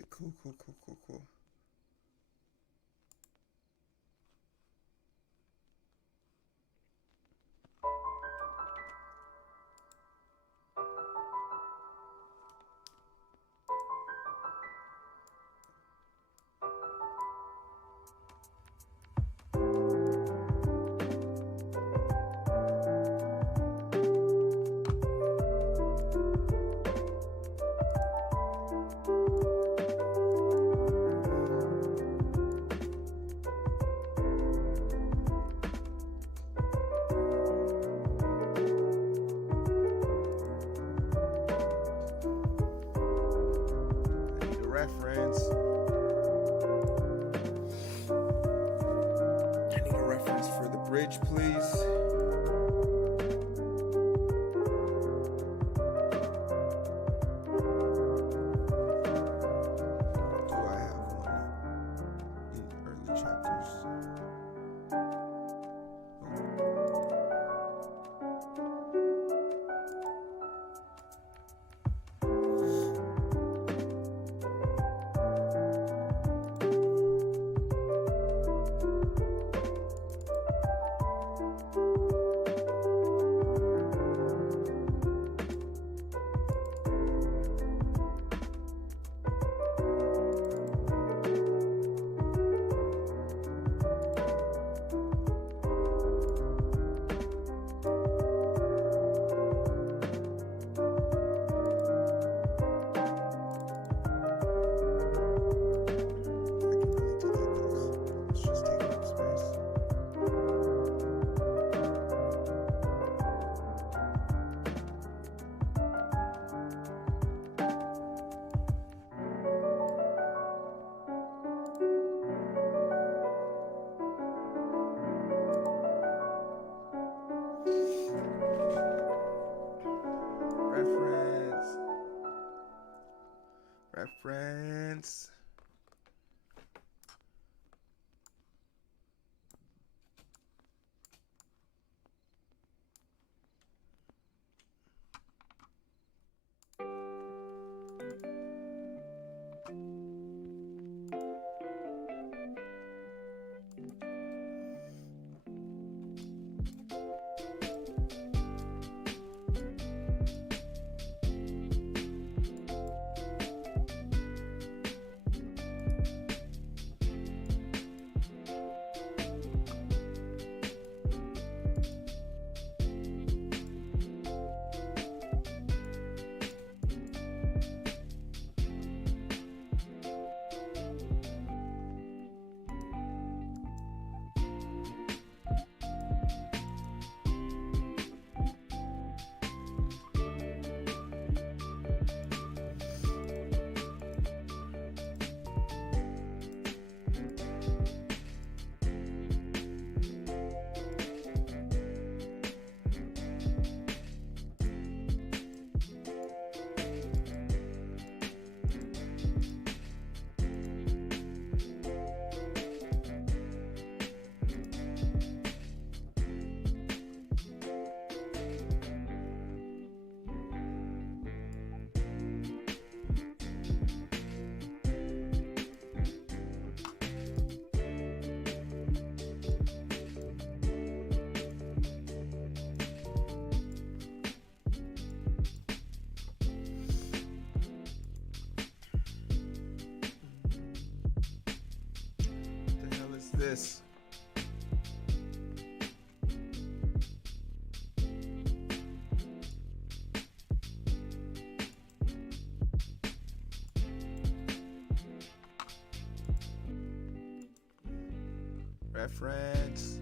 Alright, cool. Reference. I need a reference for the bridge, please. Do I have one in early chapters? Reference. This. Reference.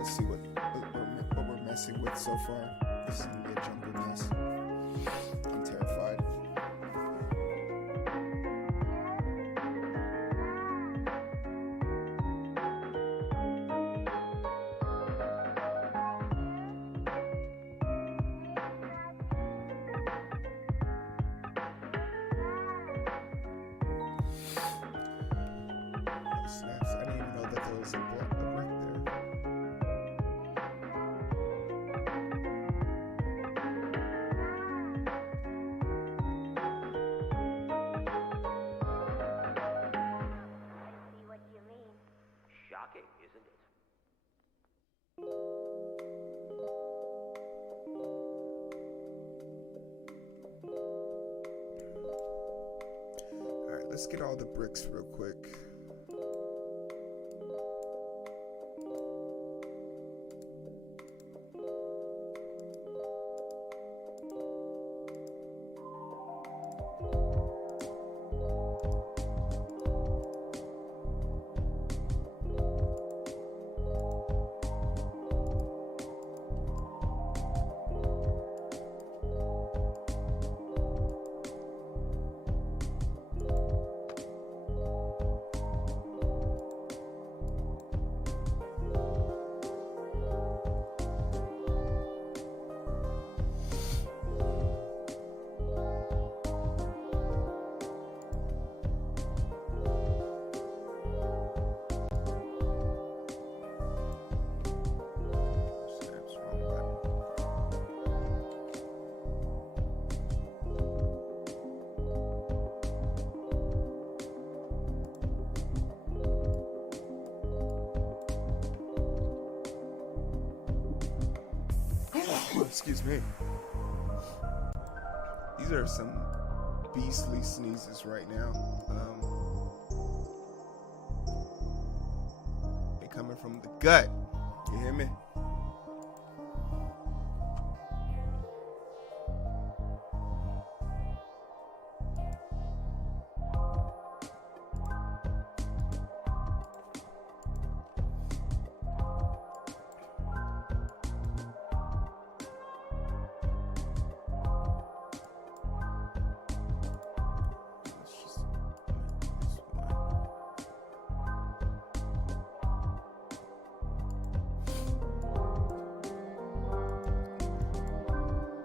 Let's see what we're messing with so far. This is gonna be a jumbled mess. I'm terrified. Snaps. I didn't even know that there was a brick there. See what you mean. Shocking, isn't it? Alright, let's get all the bricks real quick. Excuse me. These are some beastly sneezes right now. They coming from the gut. You hear me?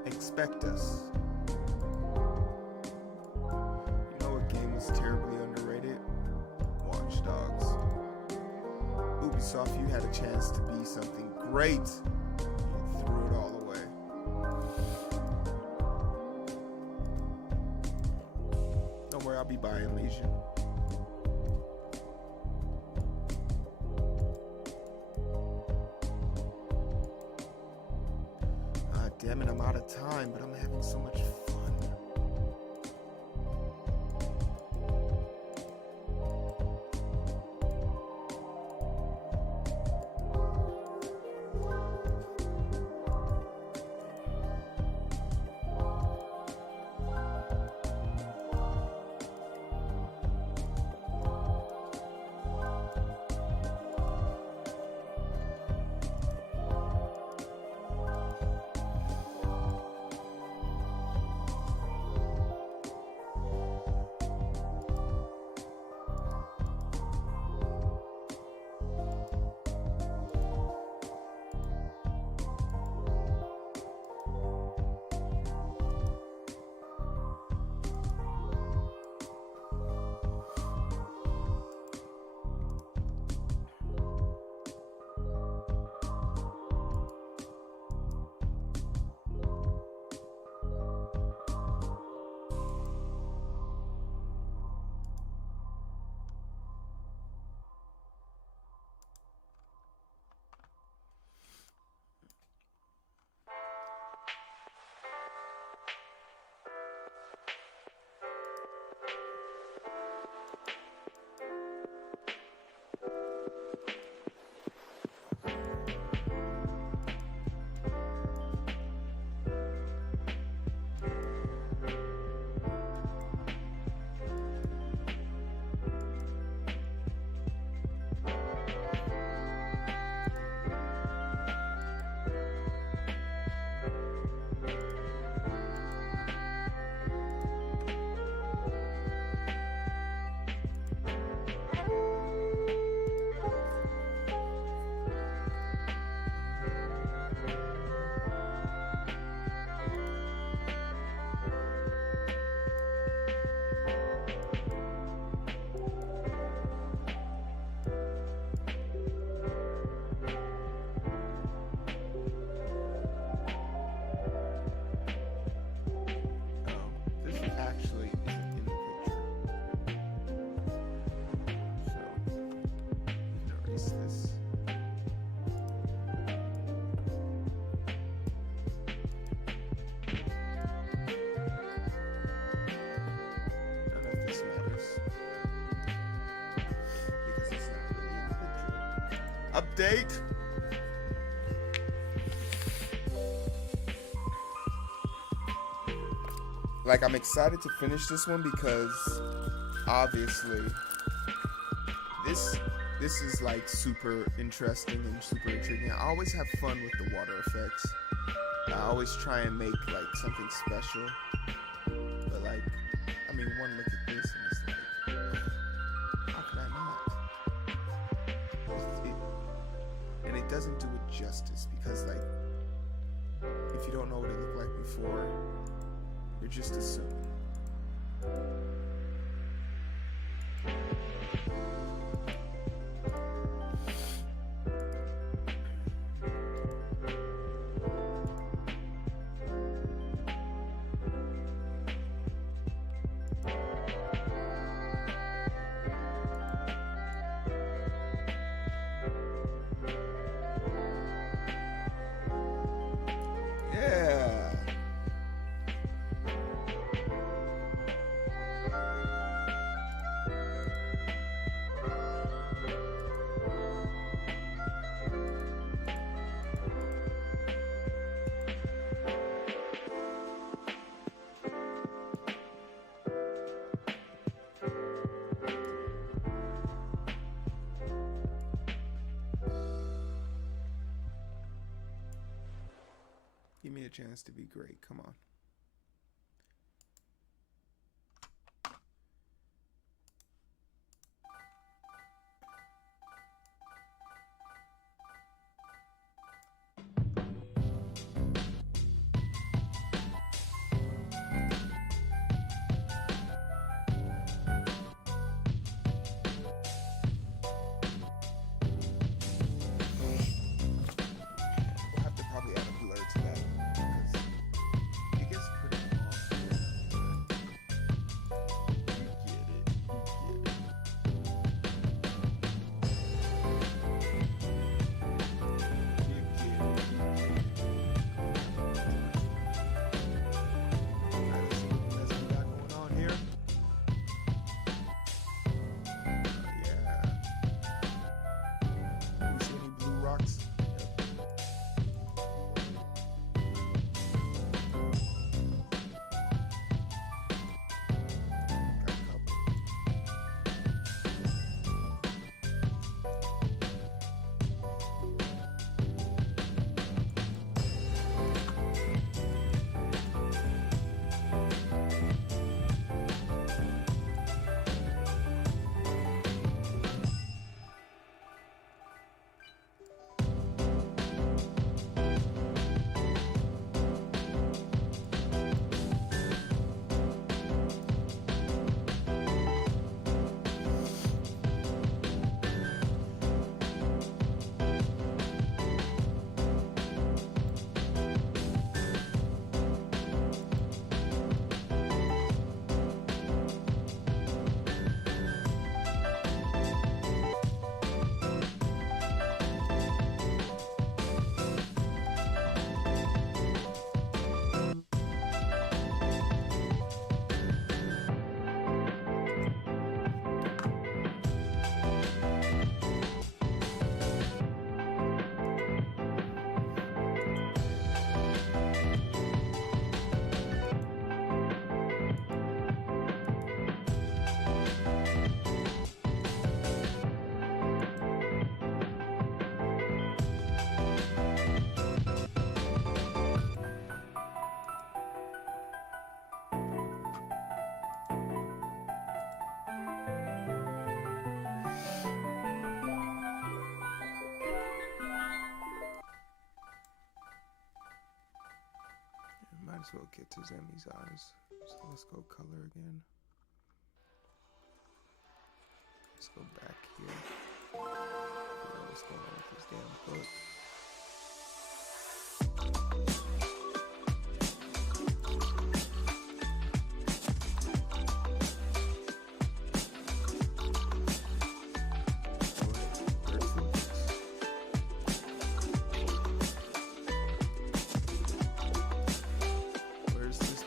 Expect us. You know what game was terribly underrated? Watch Dogs. Ubisoft, you had a chance to be something great. You threw it all away. Don't worry, I'll be buying Legion. Damn it, I'm out of time, but I'm having so much fun. Update. Like, I'm excited to finish this one because obviously this is like super interesting and super intriguing. I always have fun with the water effects. I always try and make like something special. But like, I mean, one look at this and it's like, how could I not? And it doesn't do it justice because like, if you don't know what it looked like before, you're just assuming. Yeah. Give me a chance to be great. Come on. We'll have to probably add a blur to that because it gets pretty off. You get it. Alright, let's see what mess we got going on here. Yeah. Do we see any blue rocks? Got a couple. Might as well get to Zemi's eyes. So let's go color again. Let's go back here. Figure out what's going on with this damn book. Where's this?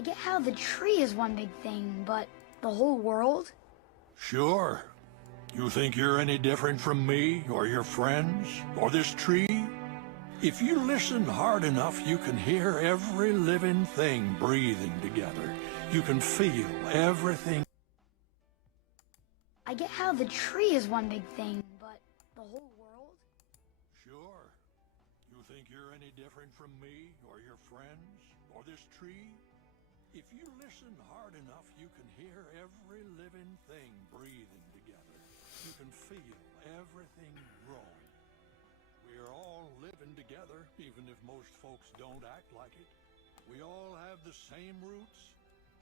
I get how the tree is one big thing, but the whole world? Sure. You think you're any different from me, or your friends, or this tree? If you listen hard enough, you can hear every living thing breathing together. You can feel everything. I get how the tree is one big thing, but the whole world? Sure. You think you're any different from me, or your friends, or this tree? If you listen hard enough, you can hear every living thing breathing together. You can feel everything growing. We are all living together, even if most folks don't act like it. We all have the same roots,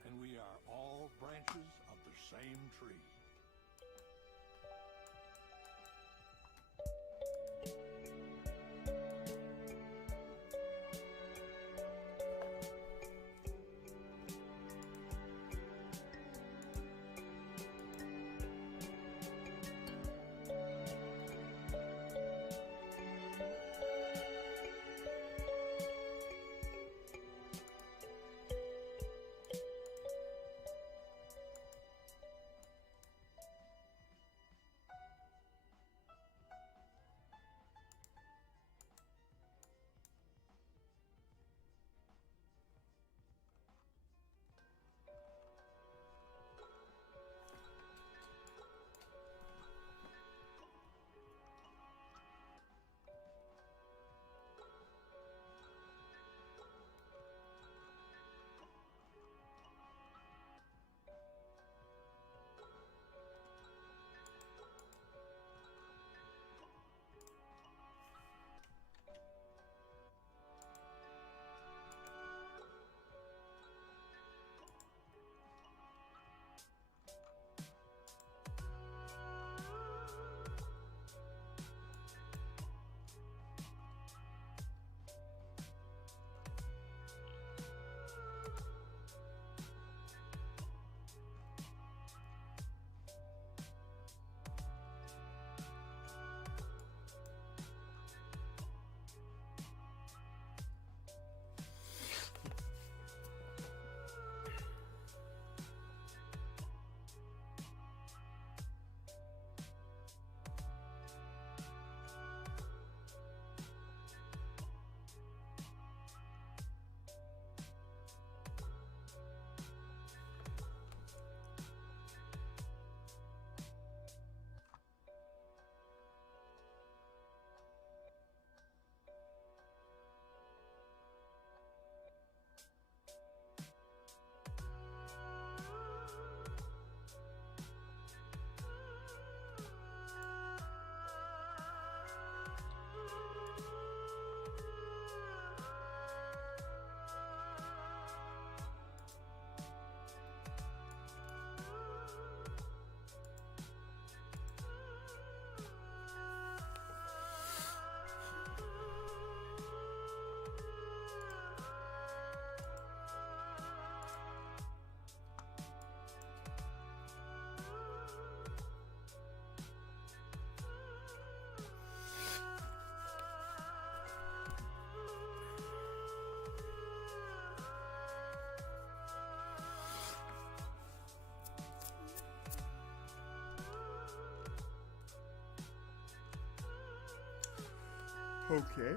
and we are all branches of the same tree. Okay.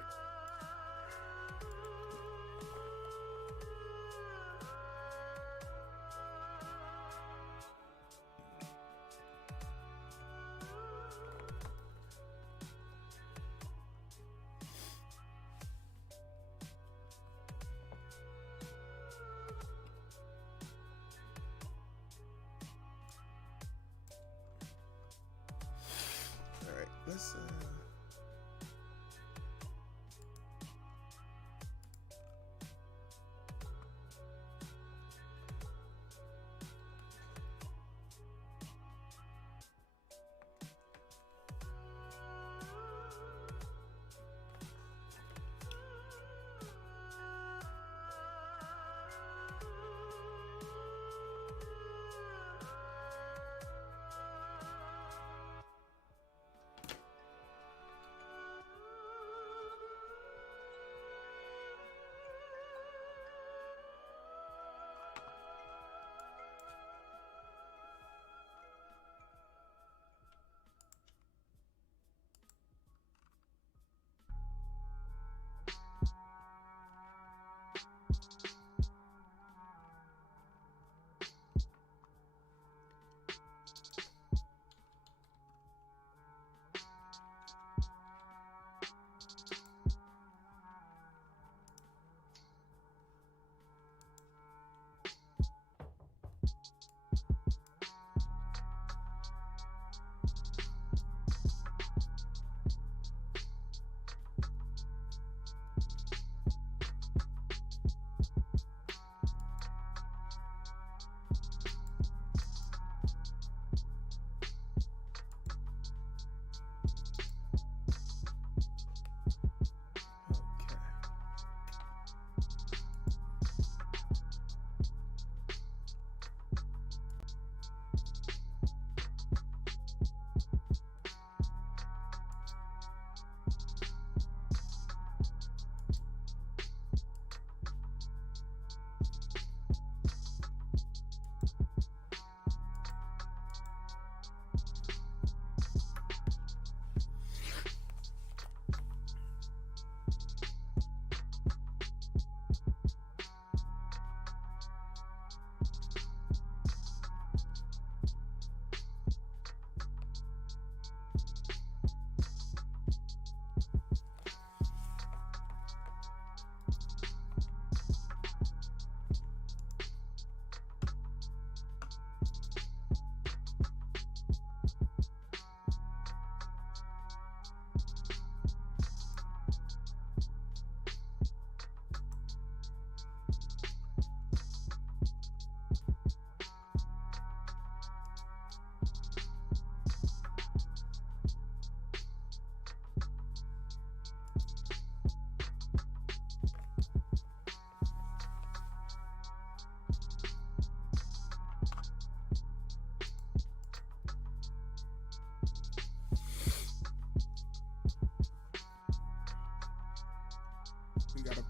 All right, let's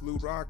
Blue Rock.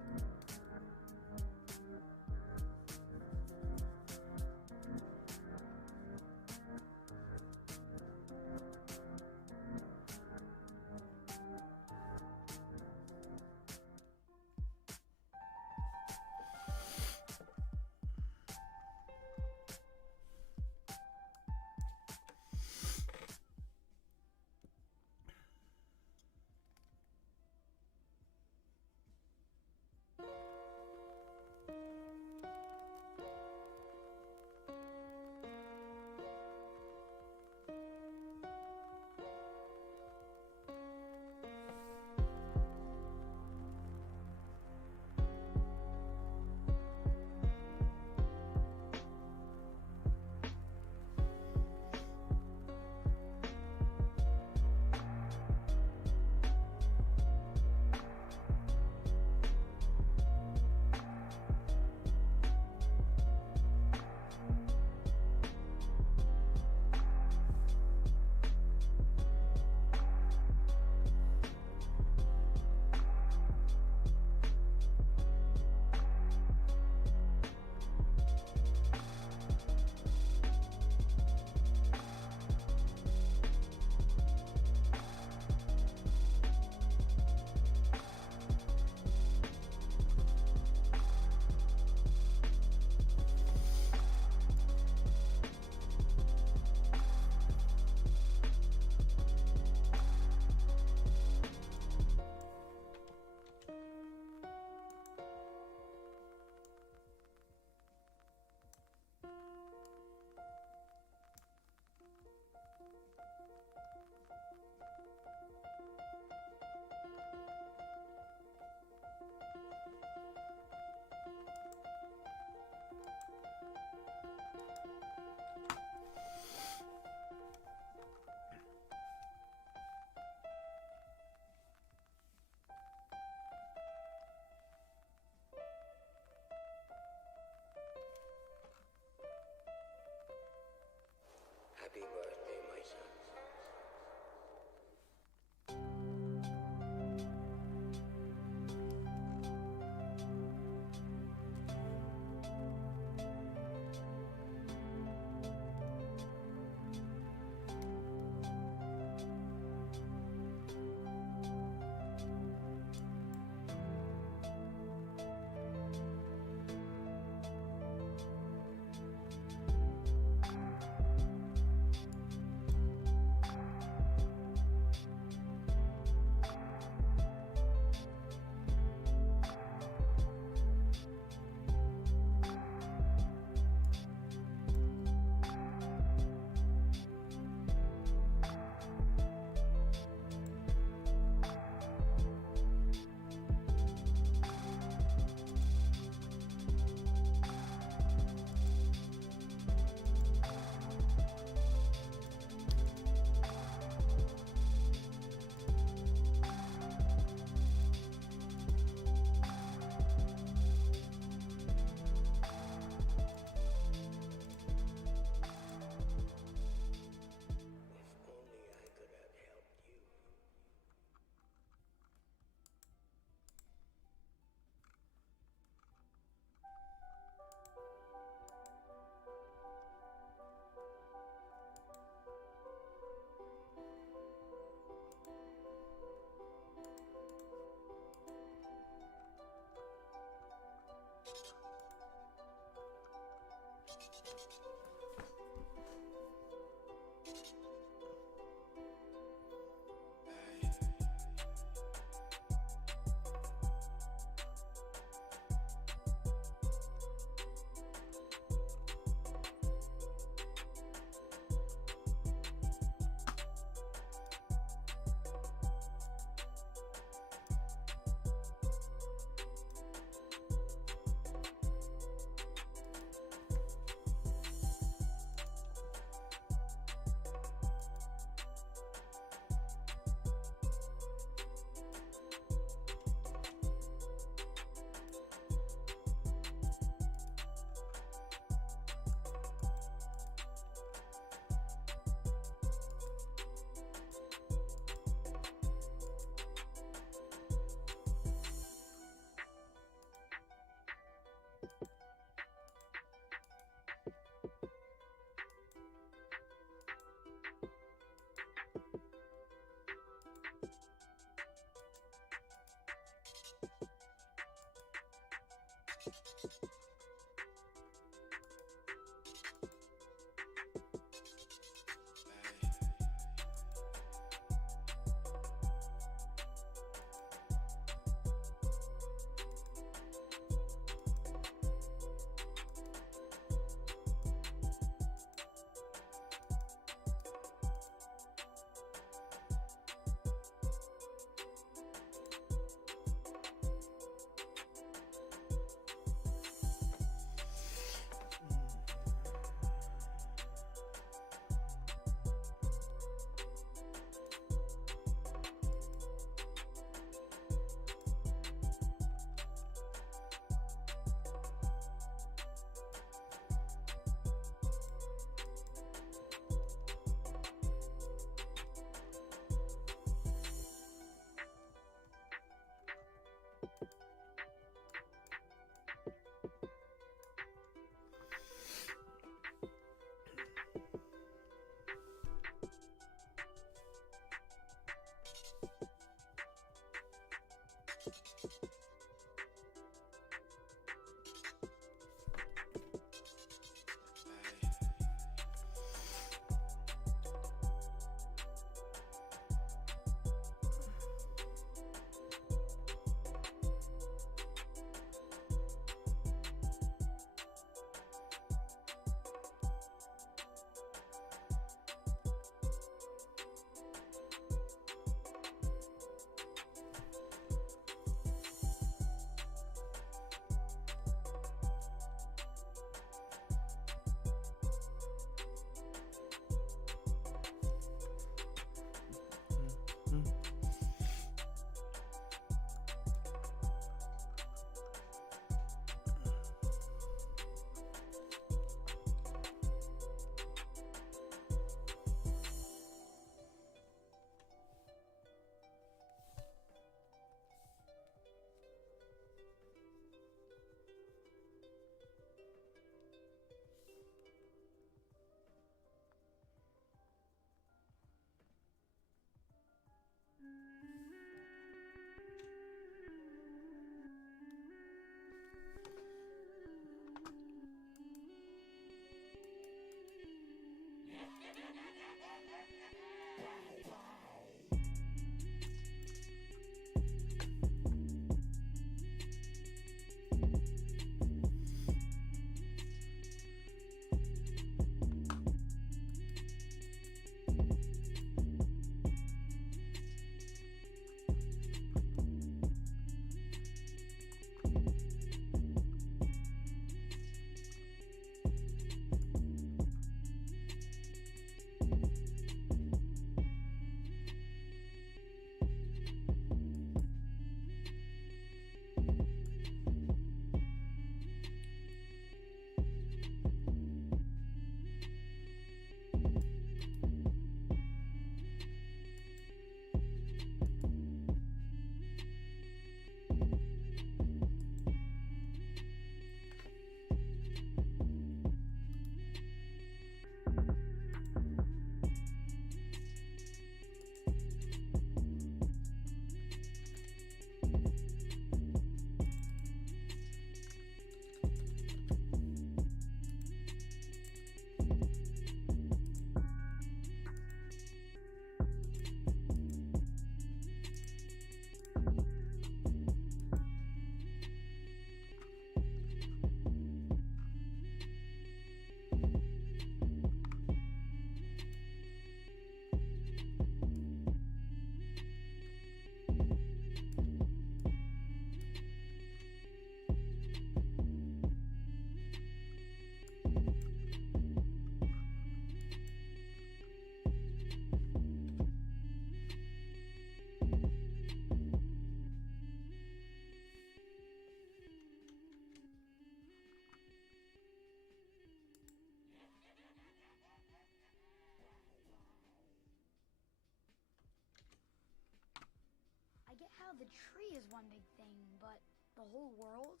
I get how the tree is one big thing, but the whole world?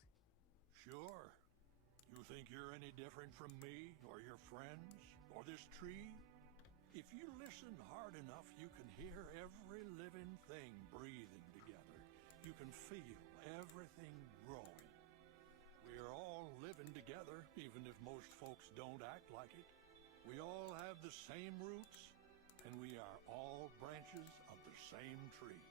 Sure. You think you're any different from me, or your friends, or this tree? If you listen hard enough, you can hear every living thing breathing together. You can feel everything growing. We're all living together, even if most folks don't act like it. We all have the same roots, and we are all branches of the same tree.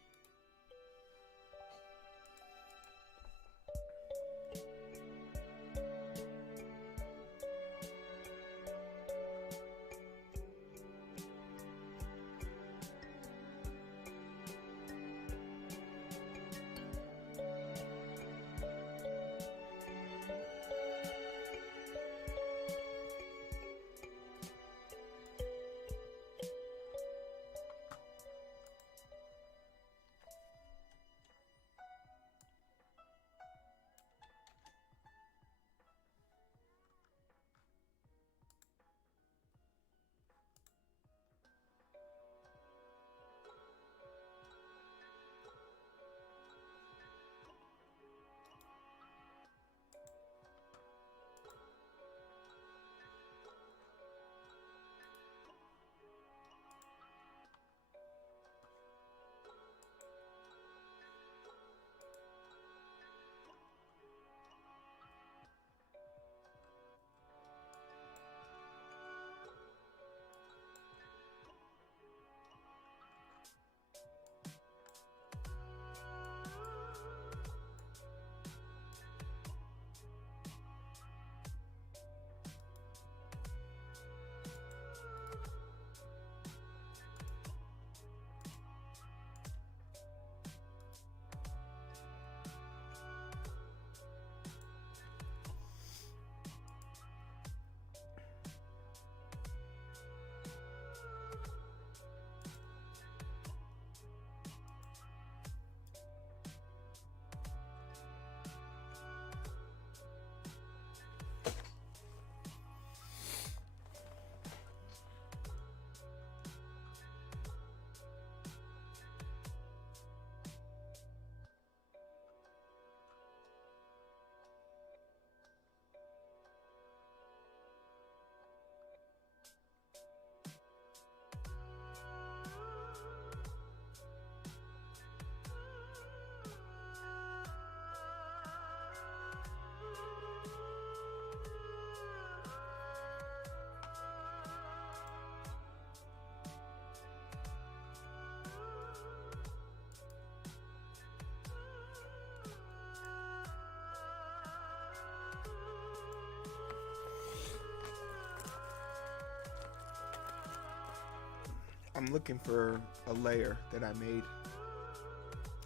I'm looking for a layer that I made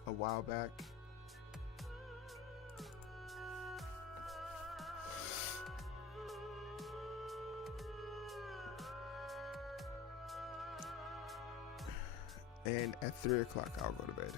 a while back. And at 3 o'clock, I'll go to bed.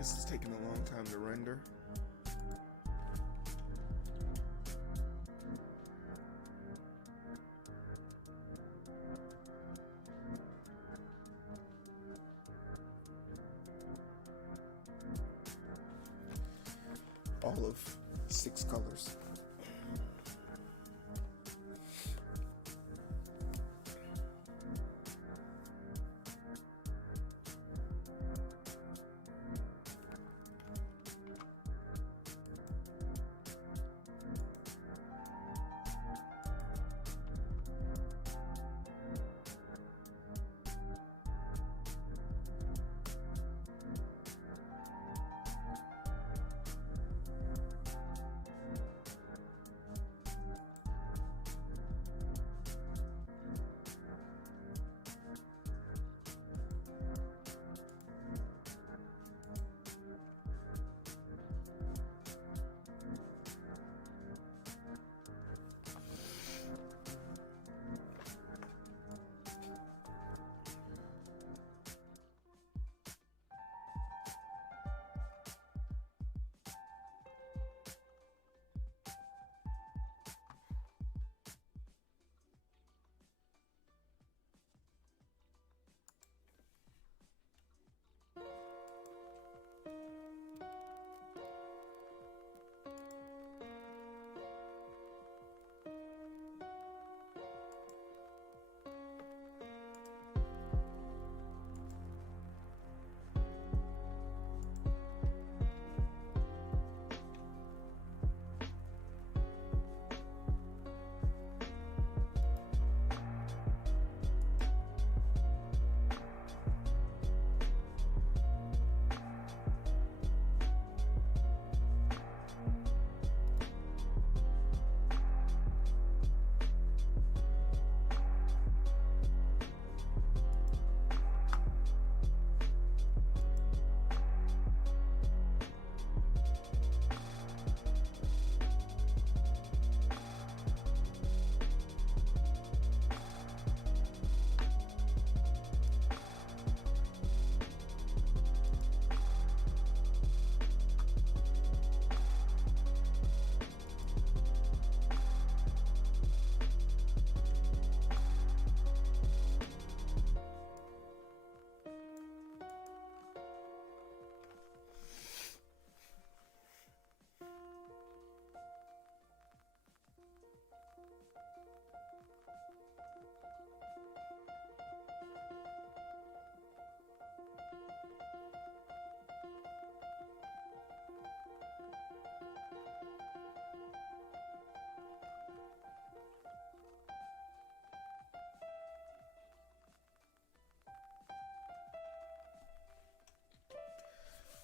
This is taking a long time to render. All of 6 colors.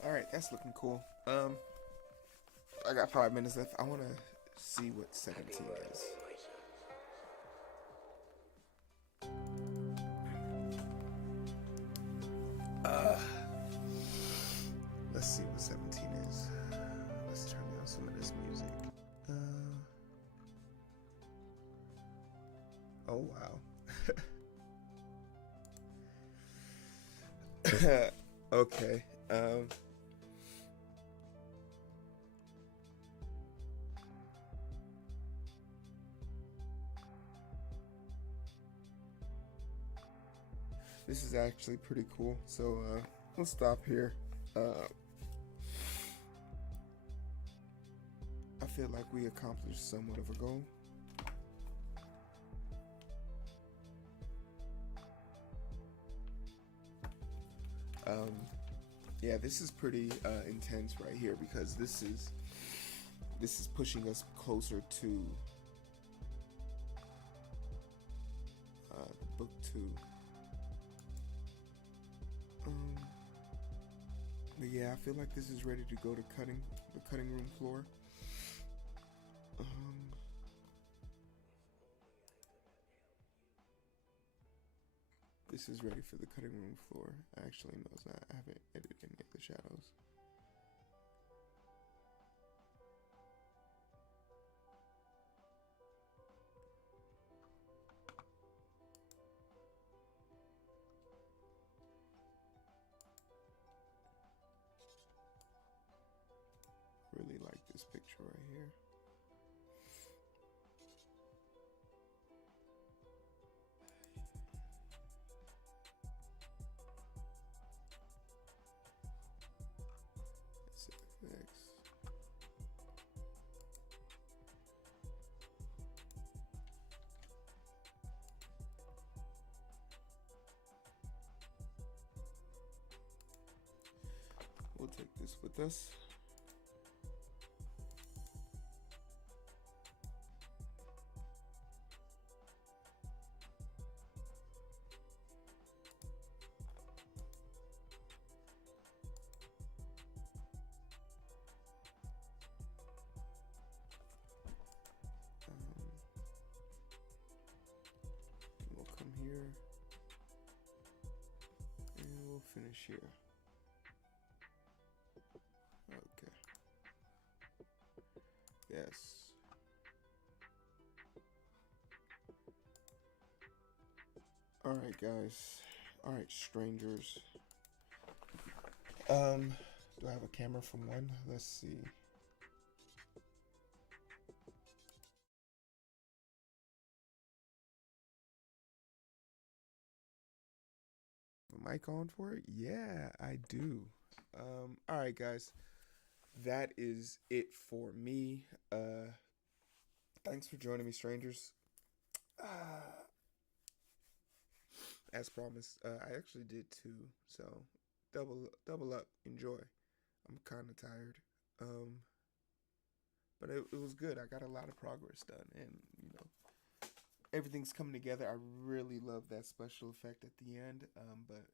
Alright, that's looking cool. I got 5 minutes left. I want to see what 17 is. Let's see what 17 is. Let's turn down some of this music. Oh, wow. Okay. This is actually pretty cool. So we'll stop here. I feel like we accomplished somewhat of a goal. Yeah, this is pretty intense right here because this is pushing us closer to book 2. But yeah, I feel like this is ready to go to the cutting room floor. This is ready for the cutting room floor. Actually, no, it's not. I haven't edited any of the shadows. this picture right here. Next. We'll take this with us. We'll come here and we'll finish here. Okay. Yes. All right, guys. All right, strangers. Do I have a camera from one? Let's see. A mic on for it? Yeah, I do. All right, guys. That is it for me. Thanks for joining me, strangers. As promised, I actually did too. So double up, enjoy. I'm kind of tired, but it was good. I got a lot of progress done, and everything's coming together. I really love that special effect at the end. But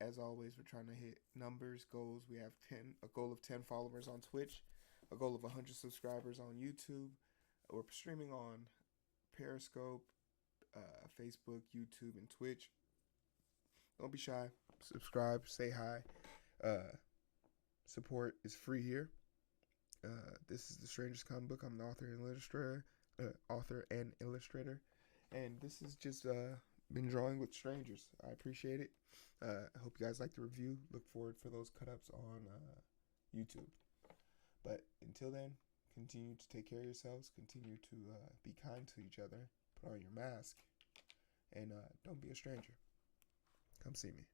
as always, we're trying to hit numbers, goals. We have a goal of 10 followers on Twitch, a goal of 100 subscribers on YouTube. We're streaming on Periscope, Facebook, YouTube, and Twitch. Don't be shy. Subscribe, say hi. Support is free here. This is the Strangers Comic Book. I'm the author and illustrator, and this is just been drawing with strangers. I appreciate it. I hope you guys like the review. Look forward for those cut-ups on YouTube. But until then, continue to take care of yourselves. Continue to be kind to each other. Put on your mask, and don't be a stranger. Come see me.